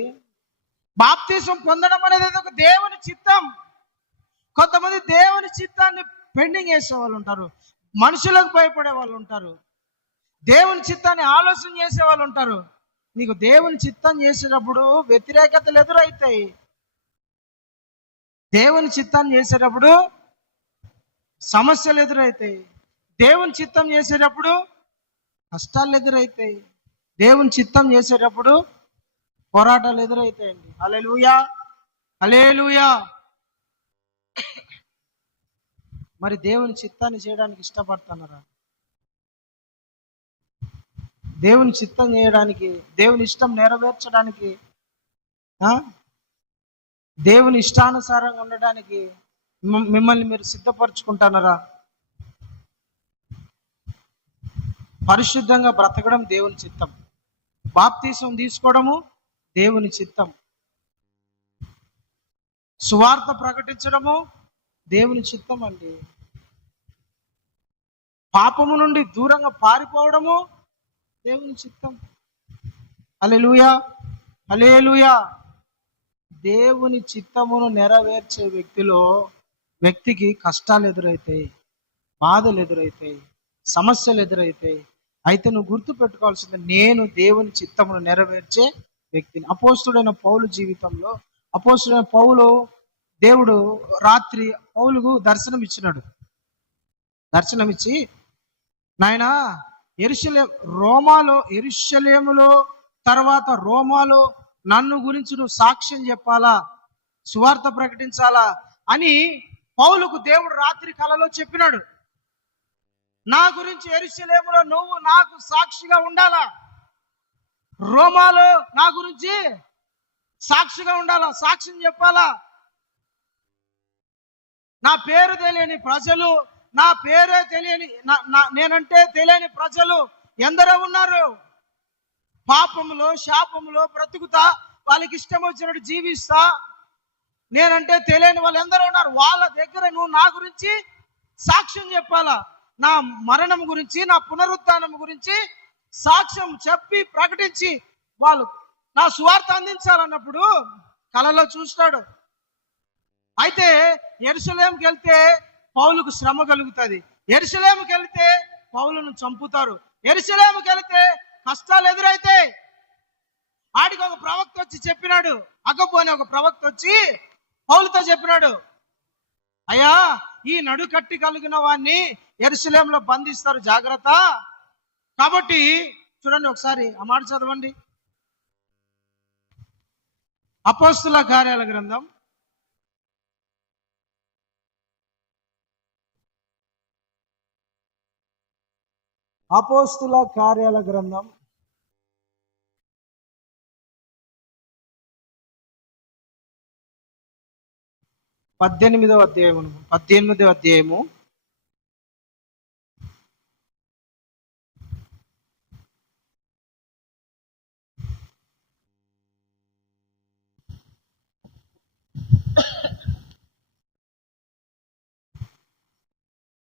బాప్తిసం పొందడం అనేది ఒక దేవుని చిత్తం. కొంతమంది దేవుని చిత్తాన్ని పెండింగ్ చేసే వాళ్ళు ఉంటారు, మనుషులకు భయపడే వాళ్ళు ఉంటారు, దేవుని చిత్తాన్ని ఆలోచన చేసే వాళ్ళు ఉంటారు. నీకు దేవుని చిత్తం చేసేటప్పుడు వ్యతిరేకతలు ఎదురవుతాయి. దేవుని చిత్తం చేసేటప్పుడు సమస్యలు ఎదురవుతాయి. దేవుని చిత్తం చేసేటప్పుడు కష్టాలు ఎదురవుతాయి. దేవుని చిత్తం చేసేటప్పుడు పోరాటాలు ఎదురవుతాయండి. హల్లెలూయా, హల్లెలూయా. మరి దేవుని చిత్తాన్ని చేయడానికి ఇష్టపడుతున్నారా? దేవుని చిత్తం చేయడానికి, దేవుని ఇష్టం నెరవేర్చడానికి, దేవుని ఇష్టానుసారంగా ఉండడానికి మిమ్మల్ని మీరు సిద్ధపరచుకుంటున్నారా? పరిశుద్ధంగా బ్రతకడం దేవుని చిత్తం, బాప్తీసం తీసుకోవడము దేవుని చిత్తం, సువార్త ప్రకటించడము దేవుని చిత్తం అండి. పాపము నుండి దూరంగా పారిపోవడము దేవుని చిత్తం. హల్లెలూయా, హల్లెలూయా. దేవుని చిత్తమును నెరవేర్చే వ్యక్తికి కష్టాలు ఎదురవుతాయి, బాధలు ఎదురవుతాయి, సమస్యలు ఎదురవుతాయి. అయితే నువ్వు గుర్తు పెట్టుకోవాల్సింది, నేను దేవుని చిత్తమును నెరవేర్చే వ్యక్తిని. అపోస్తుడైన పౌలు జీవితంలో, అపోస్తుడైన పౌలు, దేవుడు రాత్రి పౌలుకు దర్శనమిచ్చి, నాయనా యెరూషలేములో తర్వాత రోమాలో నన్ను గురించి నువ్వు సాక్ష్యం చెప్పాలా, సువార్త ప్రకటించాలా అని పౌలుకు దేవుడు రాత్రి కలలో చెప్పినాడు. నా గురించి యెరూషలేములో నువ్వు నాకు సాక్షిగా ఉండాలా, రోమాలో నా గురించి సాక్షిగా ఉండాలా, సాక్ష్యం చెప్పాలా. నా పేరు తెలియని ప్రజలు, నా పేరే తెలియని, నేనంటే తెలియని ప్రజలు ఎందరో ఉన్నారు. పాపములో శాపములో బ్రతుకుతా, వాళ్ళకి ఇష్టం వచ్చినట్టు జీవిస్తా, నేనంటే తెలియని వాళ్ళు ఎందరో ఉన్నారు. వాళ్ళ దగ్గర నువ్వు నా గురించి సాక్ష్యం చెప్పాలా, నా మరణం గురించి, నా పునరుత్థానం గురించి సాక్ష్యం చెప్పి ప్రకటించి వాళ్ళు నా సువార్త అందించాలన్నప్పుడు కలలో చూస్తాడు. అయితే యెరూషలేముకి వెళ్తే పౌలుకు శ్రమ కలుగుతుంది, యెరూషలేముకి వెళ్తే పౌలును చంపుతారు, యెరూషలేముకి వెళ్తే కష్టాలు ఎదురైతే. ఆడికి ఒక ప్రవక్త వచ్చి చెప్పినాడు, అగబు అనే ఒక ప్రవక్త వచ్చి పౌలుతో చెప్పినాడు, అయ్యా ఈ నడుకట్టి కలిగిన వాడిని యెరూషలేములో బంధిస్తారు, జాగ్రత్త. కాబట్టి చూడండి, ఒకసారి ఆ మాట చదవండి. అపోస్తుల కార్యాల గ్రంథం 18వ అధ్యాయము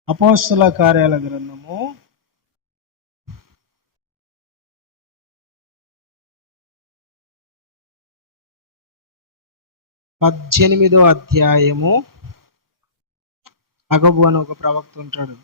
అపోస్తుల కార్యాల గ్రంథము 18వ అధ్యాయము. అగబు అని ఒక ప్రవక్త ఉంటాడు.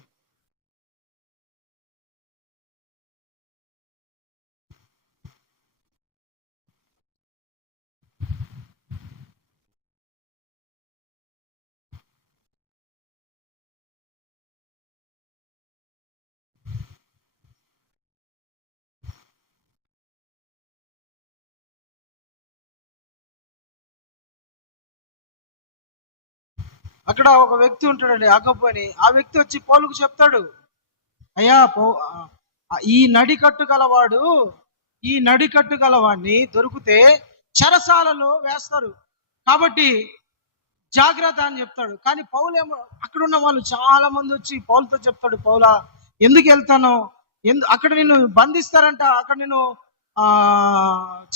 అక్కడ ఒక వ్యక్తి ఉంటాడండి, అగబు అని. ఆ వ్యక్తి వచ్చి పౌలుకు చెప్తాడు, అయ్యా ఈ నడికట్టు గలవాడిని దొరికితే చెరసాలలో వేస్తారు, కాబట్టి జాగ్రత్త అని చెప్తాడు. కానీ పౌలు ఏమో, అక్కడ ఉన్న వాళ్ళు చాలా మంది వచ్చి పౌలుతో చెప్తాడు, పౌలా ఎందుకు వెళ్తాను, అక్కడ నిన్ను బంధిస్తారంట, అక్కడ నిన్ను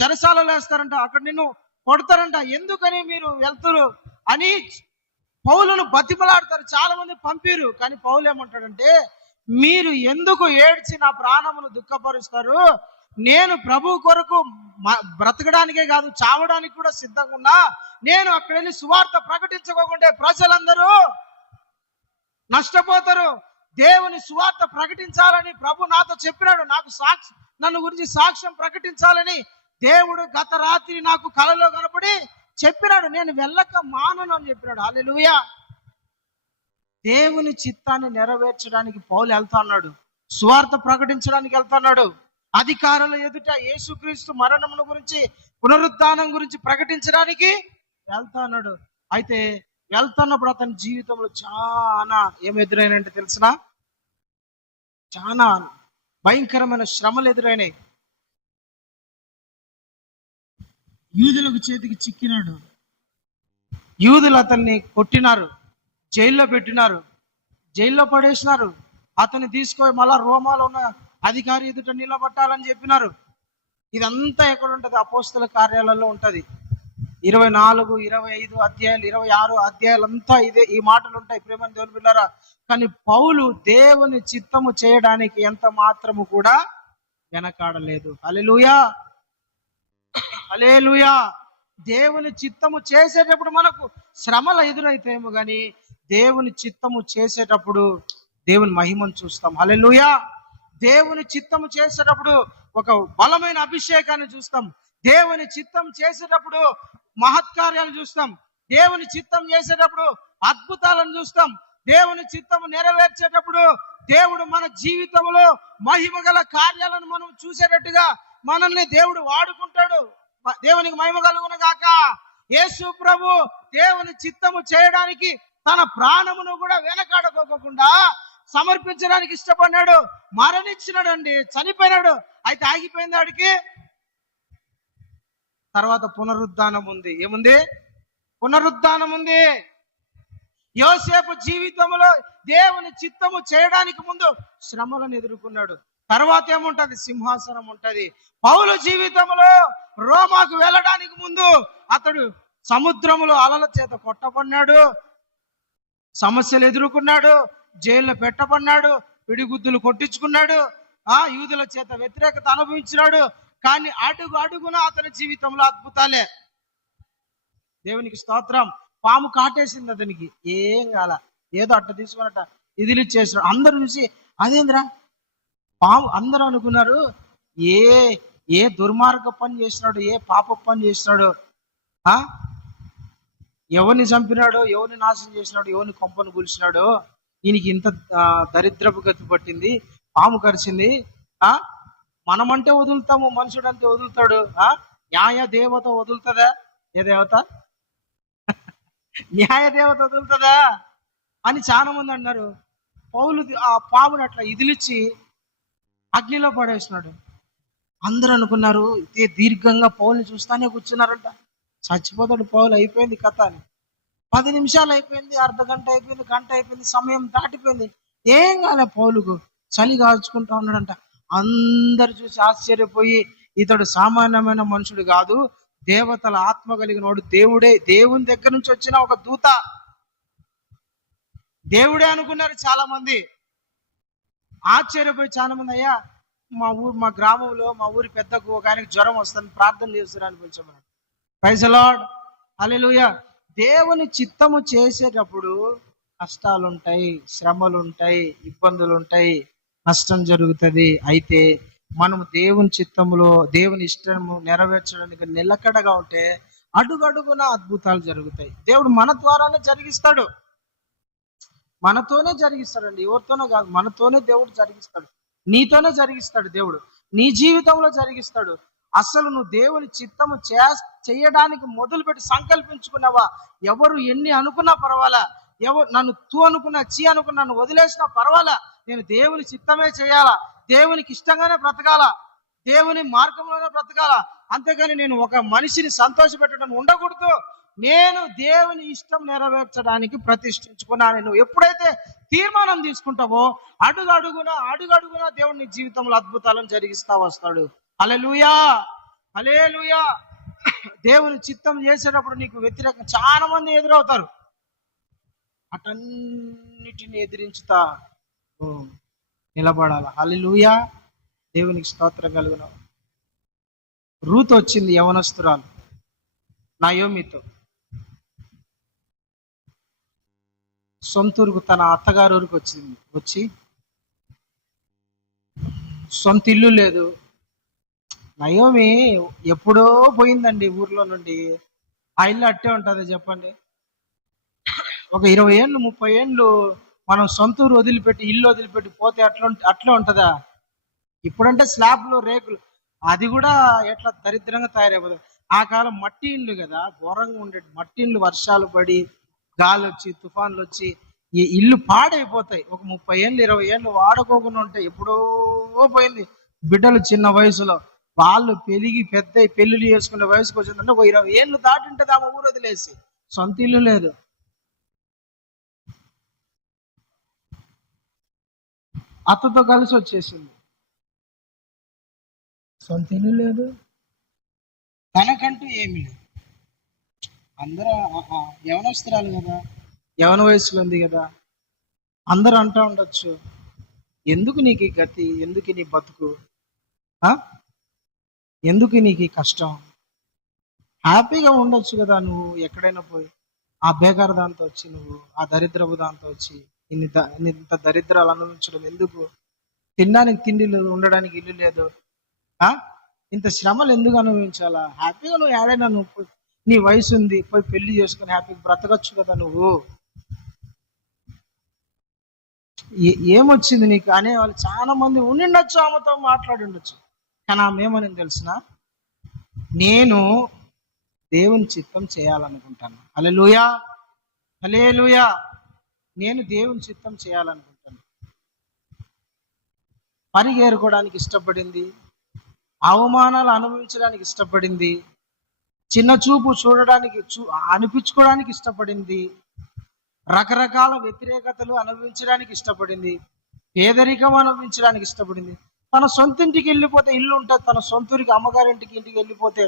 చెరసాలలో వేస్తారంట, అక్కడ నిన్ను కొడతారంట, ఎందుకని మీరు వెళ్తారు అని పౌలును బతిమలాడతారు. చాలా మంది పంపిరు. కానీ పౌలు ఏమంటాడంటే, మీరు ఎందుకు ఏడ్చి నా ప్రాణమును దుఃఖపరుస్తారు, నేను ప్రభు కొరకు బ్రతకడానికే కాదు చావడానికి కూడా సిద్ధంగా ఉన్నా. నేను అక్కడ వెళ్ళి సువార్త ప్రకటించుకోకుంటే ప్రజలందరూ నష్టపోతారు. దేవుని సువార్త ప్రకటించాలని ప్రభు నాతో చెప్పినాడు, నన్ను గురించి సాక్ష్యం ప్రకటించాలని దేవుడు గత రాత్రి నాకు కలలో కనపడి చెప్పినాడు, నేను వెళ్ళక మానను అని చెప్పినాడు. హల్లెలూయా. దేవుని చిత్తాన్ని నెరవేర్చడానికి పౌలు వెళ్తా అన్నాడు, సువార్త ప్రకటించడానికి వెళ్తున్నాడు, అధికారుల ఎదుట యేసుక్రీస్తు మరణమును గురించి పునరుత్థానం గురించి ప్రకటించడానికి వెళ్తా అన్నాడు. అయితే వెళ్తున్నప్పుడు అతని జీవితంలో చాలా ఏం ఎదురైనంటే తెలిసిన చాలా భయంకరమైన శ్రమలు ఎదురైనాయి. యూదులకు చేతికి చిక్కినాడు. యూదులు అతన్ని కొట్టినారు, జైల్లో పెట్టినారు, జైల్లో పడేసినారు. అతన్ని తీసుకొని మళ్ళా రోమాలో ఉన్న అధికారి ఎదుట నిలబట్టాలని చెప్పినారు. ఇదంతా ఎక్కడ ఉంటది? అపోస్తల కార్యాలలో ఉంటది. 24, 25 అధ్యాయాలు, 26 అధ్యాయాలు అంతా ఇదే ఈ మాటలు ఉంటాయి. ప్రేమ దేవుని బిడ్డలారా, కానీ పౌలు దేవుని చిత్తము చేయడానికి ఎంత మాత్రము కూడా వెనకాడలేదు. హల్లెలూయా, హల్లెలూయా. దేవుని చిత్తము చేసేటప్పుడు మనకు శ్రమలు ఎదురైతేమో కానీ దేవుని చిత్తము చేసేటప్పుడు దేవుని మహిమను చూస్తాం. హల్లెలూయా. దేవుని చిత్తము చేసేటప్పుడు ఒక బలమైన అభిషేకాన్ని చూస్తాం. దేవుని చిత్తం చేసేటప్పుడు మహత్కార్యాలు చూస్తాం. దేవుని చిత్తం చేసేటప్పుడు అద్భుతాలను చూస్తాం. దేవుని చిత్తము నెరవేర్చేటప్పుడు దేవుడు మన జీవితంలో మహిమ గల కార్యాలను మనం చూసేటట్టుగా మనల్ని దేవుడు వాడుకుంటాడు. దేవునికి మహిమ కలుగును గాక. యేసు ప్రభు దేవుని చిత్తము చేయడానికి తన ప్రాణమును కూడా వెనకాడుకోకుండా సమర్పించడానికి ఇష్టపడినాడు. మరణించినాడండి, చనిపోయినాడు. అయితే ఆగిపోయింది ఆడికి. తర్వాత పునరుద్ధానం ఉంది. ఏముంది? పునరుద్ధానం ఉంది. యోసేపు జీవితంలో దేవుని చిత్తము చేయడానికి ముందు శ్రమలను ఎదుర్కొన్నాడు. తర్వాత ఏముంటది? సింహాసనం ఉంటది. పౌలు జీవితంలో రోమాకు వెళ్ళడానికి ముందు అతడు సముద్రములో అలల చేత కొట్టబడినాడు, సమస్యలు ఎదుర్కొన్నాడు, జైల్లో పెట్టబడినాడు, పిడిగుద్దులు కొట్టించుకున్నాడు, యూదుల చేత వ్యతిరేకత అనుభవించినాడు. కానీ అడుగు అడుగున అతని జీవితంలో అద్భుతాలే. దేవునికి స్తోత్రం. పాము కాటేసింది అతనికి, ఏం కాల, ఏదో అట్ట తీసుకున్నట్ట ఇదిలి చేసినాడు. అందరూ చూసి అదేంద్రా పాము, అందరూ అనుకున్నారు ఏ దుర్మార్గ పని చేసినాడు, ఏ పాప పని చేసినాడు, ఎవరిని చంపినాడో, ఎవరిని నాశనం చేసినాడు, ఎవరిని కొంపను కూల్చినాడో, ఈయనకి ఇంత దరిద్రపు గతి పట్టింది, పాము కరిచింది. మనమంటే వదులుతాము, మనుషుడు అంతే వదులుతాడు. న్యాయ దేవత వదులుతుందా? ఏ దేవత? న్యాయ దేవత వదులుతుందా అని చాలా మంది అన్నారు. పౌలు ఆ పాముని అట్లా ఇదిలిచ్చి అగ్నిలో పడేసినాడు. అందరూ అనుకున్నారు ఇదే దీర్ఘంగా పౌల్ని చూస్తానే కూర్చున్నారంట. చచ్చిపోతాడు పౌలు, అయిపోయింది కథ అని. 10 నిమిషాలు అయిపోయింది, అర్ధ గంట అయిపోయింది, గంట అయిపోయింది, సమయం దాటిపోయింది. ఏం కాలే పౌలుకు, చలి కాల్చుకుంటా ఉన్నాడంట. అందరు చూసి ఆశ్చర్యపోయి ఇతడు సామాన్యమైన మనుషుడు కాదు, దేవతల ఆత్మ కలిగిన వాడు, దేవుడే, దేవుని దగ్గర నుంచి వచ్చిన ఒక దూత, దేవుడే అనుకున్నారు చాలా మంది. ఆశ్చర్యపోయి చాలా మంది, అయ్యా మా గ్రామంలో మా ఊరి పెద్దకు ఒక ఆయనకు జ్వరం వస్తుంది, ప్రార్థన చేస్తున్నారని పిలిచామన్నాడు. ప్రైజ్ ది లార్డ్, హల్లెలూయా. దేవుని చిత్తము చేసేటప్పుడు కష్టాలు ఉంటాయి, శ్రమలు ఉంటాయి, ఇబ్బందులు ఉంటాయి, నష్టం జరుగుతుంది. అయితే మనము దేవుని చిత్తములో దేవుని ఇష్టము నెరవేర్చడానికి నిలకడగా ఉంటే అడుగడుగున అద్భుతాలు జరుగుతాయి. దేవుడు మన ద్వారానే జరిగిస్తాడు, మనతోనే జరిగిస్తాడండి, ఎవరితోనో కాదు, మనతోనే దేవుడు జరిగిస్తాడు, నీతోనే జరిగిస్తాడు. దేవుడు నీ జీవితంలో జరిగిస్తాడు. అసలు నువ్వు దేవుని చిత్తము చేయడానికి మొదలుపెట్టి సంకల్పించుకున్నావా? ఎవరు ఎన్ని అనుకున్నా పర్వాలా, ఎవరు నన్ను తూ అనుకున్నా, చీ అనుకున్నా, నన్ను వదిలేసినా పర్వాలా, నేను దేవుని చిత్తమే చేయాలా, దేవునికి ఇష్టంగానే బ్రతకాలా, దేవుని మార్గంలోనే బ్రతకాలా. అంతేగాని నేను ఒక మనిషిని సంతోషపెట్టడం ఉండకూడదు. నేను దేవుని ఇష్టం నెరవేర్చడానికి ప్రతిష్ఠించుకున్నాను. నువ్వు ఎప్పుడైతే తీర్మానం తీసుకుంటావో అడుగడుగునా దేవుని నీ జీవితంలో అద్భుతాలను జరిగిస్తా వస్తాడు. హల్లెలూయా, హల్లెలూయా. దేవుని చిత్తం చేసేటప్పుడు నీకు వ్యతిరేకంగా చాలా మంది ఎదురవుతారు. అటన్నిటిని ఎదిరించుతా నిలబడాలి. హల్లెలూయా, దేవునికి స్తోత్రం కలుగును. రూతు వచ్చింది, యవనస్తురాలు, నయోమితో సొంతూరుకు, తన అత్తగారు ఊరికి వచ్చి సొంత ఇల్లు లేదు. నయోమి ఎప్పుడో పోయిందండి ఊర్లో నుండి. ఆ ఇల్లు అట్టే ఉంటుంది చెప్పండి. ఒక 20 ఏళ్ళు 30 ఏళ్ళు మనం సొంత ఊరు వదిలిపెట్టి, ఇల్లు వదిలిపెట్టి పోతే అట్లా ఉంటుందా? ఇప్పుడంటే స్లాబ్లు, రేకులు, అది కూడా ఎట్లా దరిద్రంగా తయారైపోతుంది. ఆ కాలం మట్టి ఇల్లు కదా, ఘోరంగా ఉండేది. మట్టి ఇల్లు వర్షాలు పడి గాలి వచ్చి తుఫాన్లు వచ్చి ఈ ఇల్లు పాడైపోతాయి. ఒక 30 ఏళ్ళు 20 ఏళ్ళు వాడుకోకుండా ఉంటే ఎప్పుడో పోయింది. బిడ్డలు చిన్న వయసులో వాళ్ళు పెరిగి పెద్ద పెళ్లిళ్ళు చేసుకునే వయసుకు వచ్చిందంటే ఒక 20 ఏళ్ళు దాటింటది ఆమె ఊరు వదిలేసి. సొంత ఇల్లు లేదు. అత్తతో కలిసి వచ్చేసింది. సొంత ఇల్లు లేదు, తనకంటూ ఏమీ లేదు. అందరూ యవనస్తురాలు కదా, యవన వయసులో ఉంది కదా, అందరూ అంటూ ఉండొచ్చు, ఎందుకు నీకు ఈ గతి, ఎందుకు నీ బతుకు, ఎందుకు నీకు ఈ కష్టం, హ్యాపీగా ఉండొచ్చు కదా నువ్వు ఎక్కడైనా పోయి. ఆ బేకార దాంతో వచ్చి నువ్వు ఆ దరిద్రపు దాంతో వచ్చి ఇంత దరిద్రాలు అనుభవించడం ఎందుకు? తినడానికి తిండి లేదు, ఉండడానికి ఇల్లు లేదు, ఇంత శ్రమలు ఎందుకు అనుభవించాలా? హ్యాపీగా నువ్వు ఏడైనా నువ్వు నీ వయసు ఉంది, పోయి పెళ్లి చేసుకుని హ్యాపీగా బ్రతకచ్చు కదా నువ్వు. ఏమొచ్చింది నీకు అనే వాళ్ళు చాలా మంది ఉండిండొచ్చు, ఆమెతో మాట్లాడి ఉండొచ్చు. కానీ ఆమె ఏమని తెలిసిన, నేను దేవుని చిత్తం చేయాలనుకుంటాను. హల్లెలూయా, హల్లెలూయా. నేను దేవుని చిత్తం చేయాలనుకుంటాను. పరిగేరుకోవడానికి ఇష్టపడింది, అవమానాలు అనుభవించడానికి ఇష్టపడింది, చిన్న చూపు చూడడానికి అనిపించుకోవడానికి ఇష్టపడింది, రకరకాల వ్యతిరేకతలు అనుభవించడానికి ఇష్టపడింది, పేదరికం అనుభవించడానికి ఇష్టపడింది. తన సొంత ఇంటికి వెళ్ళిపోతే ఇల్లు ఉంటుంది, తన సొంతూరికి అమ్మగారింటికి ఇంటికి వెళ్ళిపోతే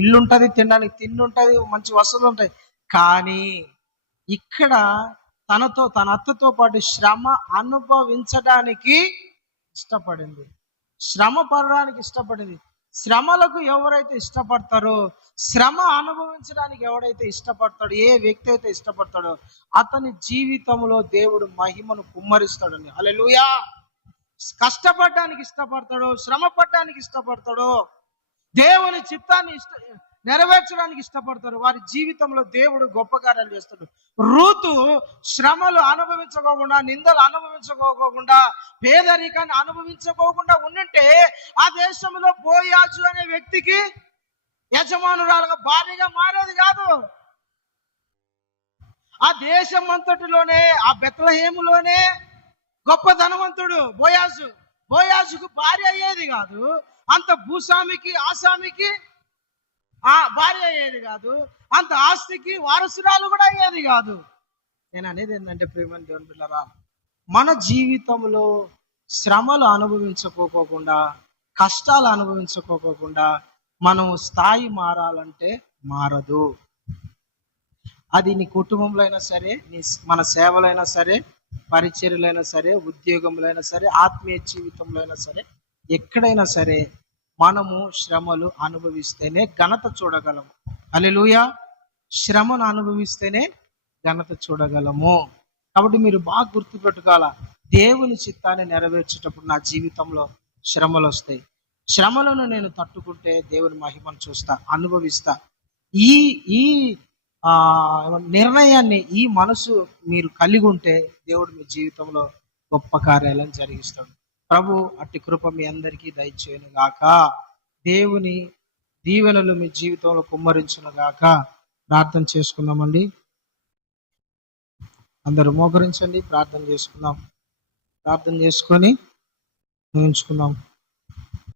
ఇల్లు ఉంటుంది, తినడానికి తిండి ఉంటుంది, మంచి వసతులు ఉంటాయి. కానీ ఇక్కడ తన అత్తతో పాటు శ్రమ అనుభవించడానికి ఇష్టపడింది, శ్రమ పడడానికి ఇష్టపడింది. శ్రమలకు ఎవరైతే ఇష్టపడతారో, శ్రమ అనుభవించడానికి ఎవడైతే ఇష్టపడతాడో, ఏ వ్యక్తి అయితే ఇష్టపడతాడో అతని జీవితంలో దేవుడు మహిమను కుమ్మరిస్తాడని. హల్లెలూయా. కష్టపడడానికి ఇష్టపడతాడో, శ్రమ పడడానికి ఇష్టపడతాడో, దేవుని చిత్తాన్ని నెరవేర్చడానికి ఇష్టపడతారు, వారి జీవితంలో దేవుడు గొప్ప కార్యాలు చేస్తాడు. రూతు శ్రమలు అనుభవించుకోకుండా, నిందలు అనుభవించుకోకుండా, పేదరికాన్ని అనుభవించుకోకుండా ఉండింటే ఆ దేశంలో బోయాజు అనే వ్యక్తికి యజమానురాలుగా భార్యగా మారేది కాదు. ఆ దేశం అంతటిలోనే, ఆ బెత్లెహేములోనే గొప్ప ధనవంతుడు బోయాజుకు భార్య అయ్యేది కాదు. అంత భూస్వామికి ఆసామికి భార్య అయ్యేది కాదు. అంత ఆస్తికి వారసురాలు కూడా అయ్యేది కాదు. నేను అనేది ఏంటంటే ప్రేమ దేవుని బిడ్డలారా, మన జీవితంలో శ్రమలు అనుభవించుకోకుండా, కష్టాలు అనుభవించుకోకుండా మనం స్థాయి మారాలంటే మారదు. అది నీ కుటుంబంలో అయినా సరే, మన సేవలో అయినా సరే, పరిచర్యలైనా సరే, ఉద్యోగంలో అయినా సరే, ఆత్మీయ జీవితంలో అయినా సరే, ఎక్కడైనా సరే మనము శ్రమలు అనుభవిస్తేనే ఘనత చూడగలము. హల్లెలూయా. శ్రమను అనుభవిస్తేనే ఘనత చూడగలము. కాబట్టి మీరు బాగా గుర్తుపెట్టుకోవాలా, దేవుని చిత్తాన్ని నెరవేర్చేటప్పుడు నా జీవితంలో శ్రమలు వస్తాయి. శ్రమలను నేను తట్టుకుంటే దేవుని మహిమను చూస్తా, అనుభవిస్తా. ఈ ఈ నిర్ణయాన్ని, ఈ మనసు మీరు కలిగి ఉంటే దేవుడు మీ జీవితంలో గొప్ప కార్యాలను జరిగిస్తాడు. ప్రభు అట్టి కృప మీ అందరికీ దయచేయును గాక. దేవుని దీవెనలు మీ జీవితంలో కుమ్మరించును గాక. ప్రార్థన చేసుకుందామండి. అందరూ మోకరించండి, ప్రార్థన చేసుకుందాం. ప్రార్థన చేసుకొని ఉంచుకుందాం.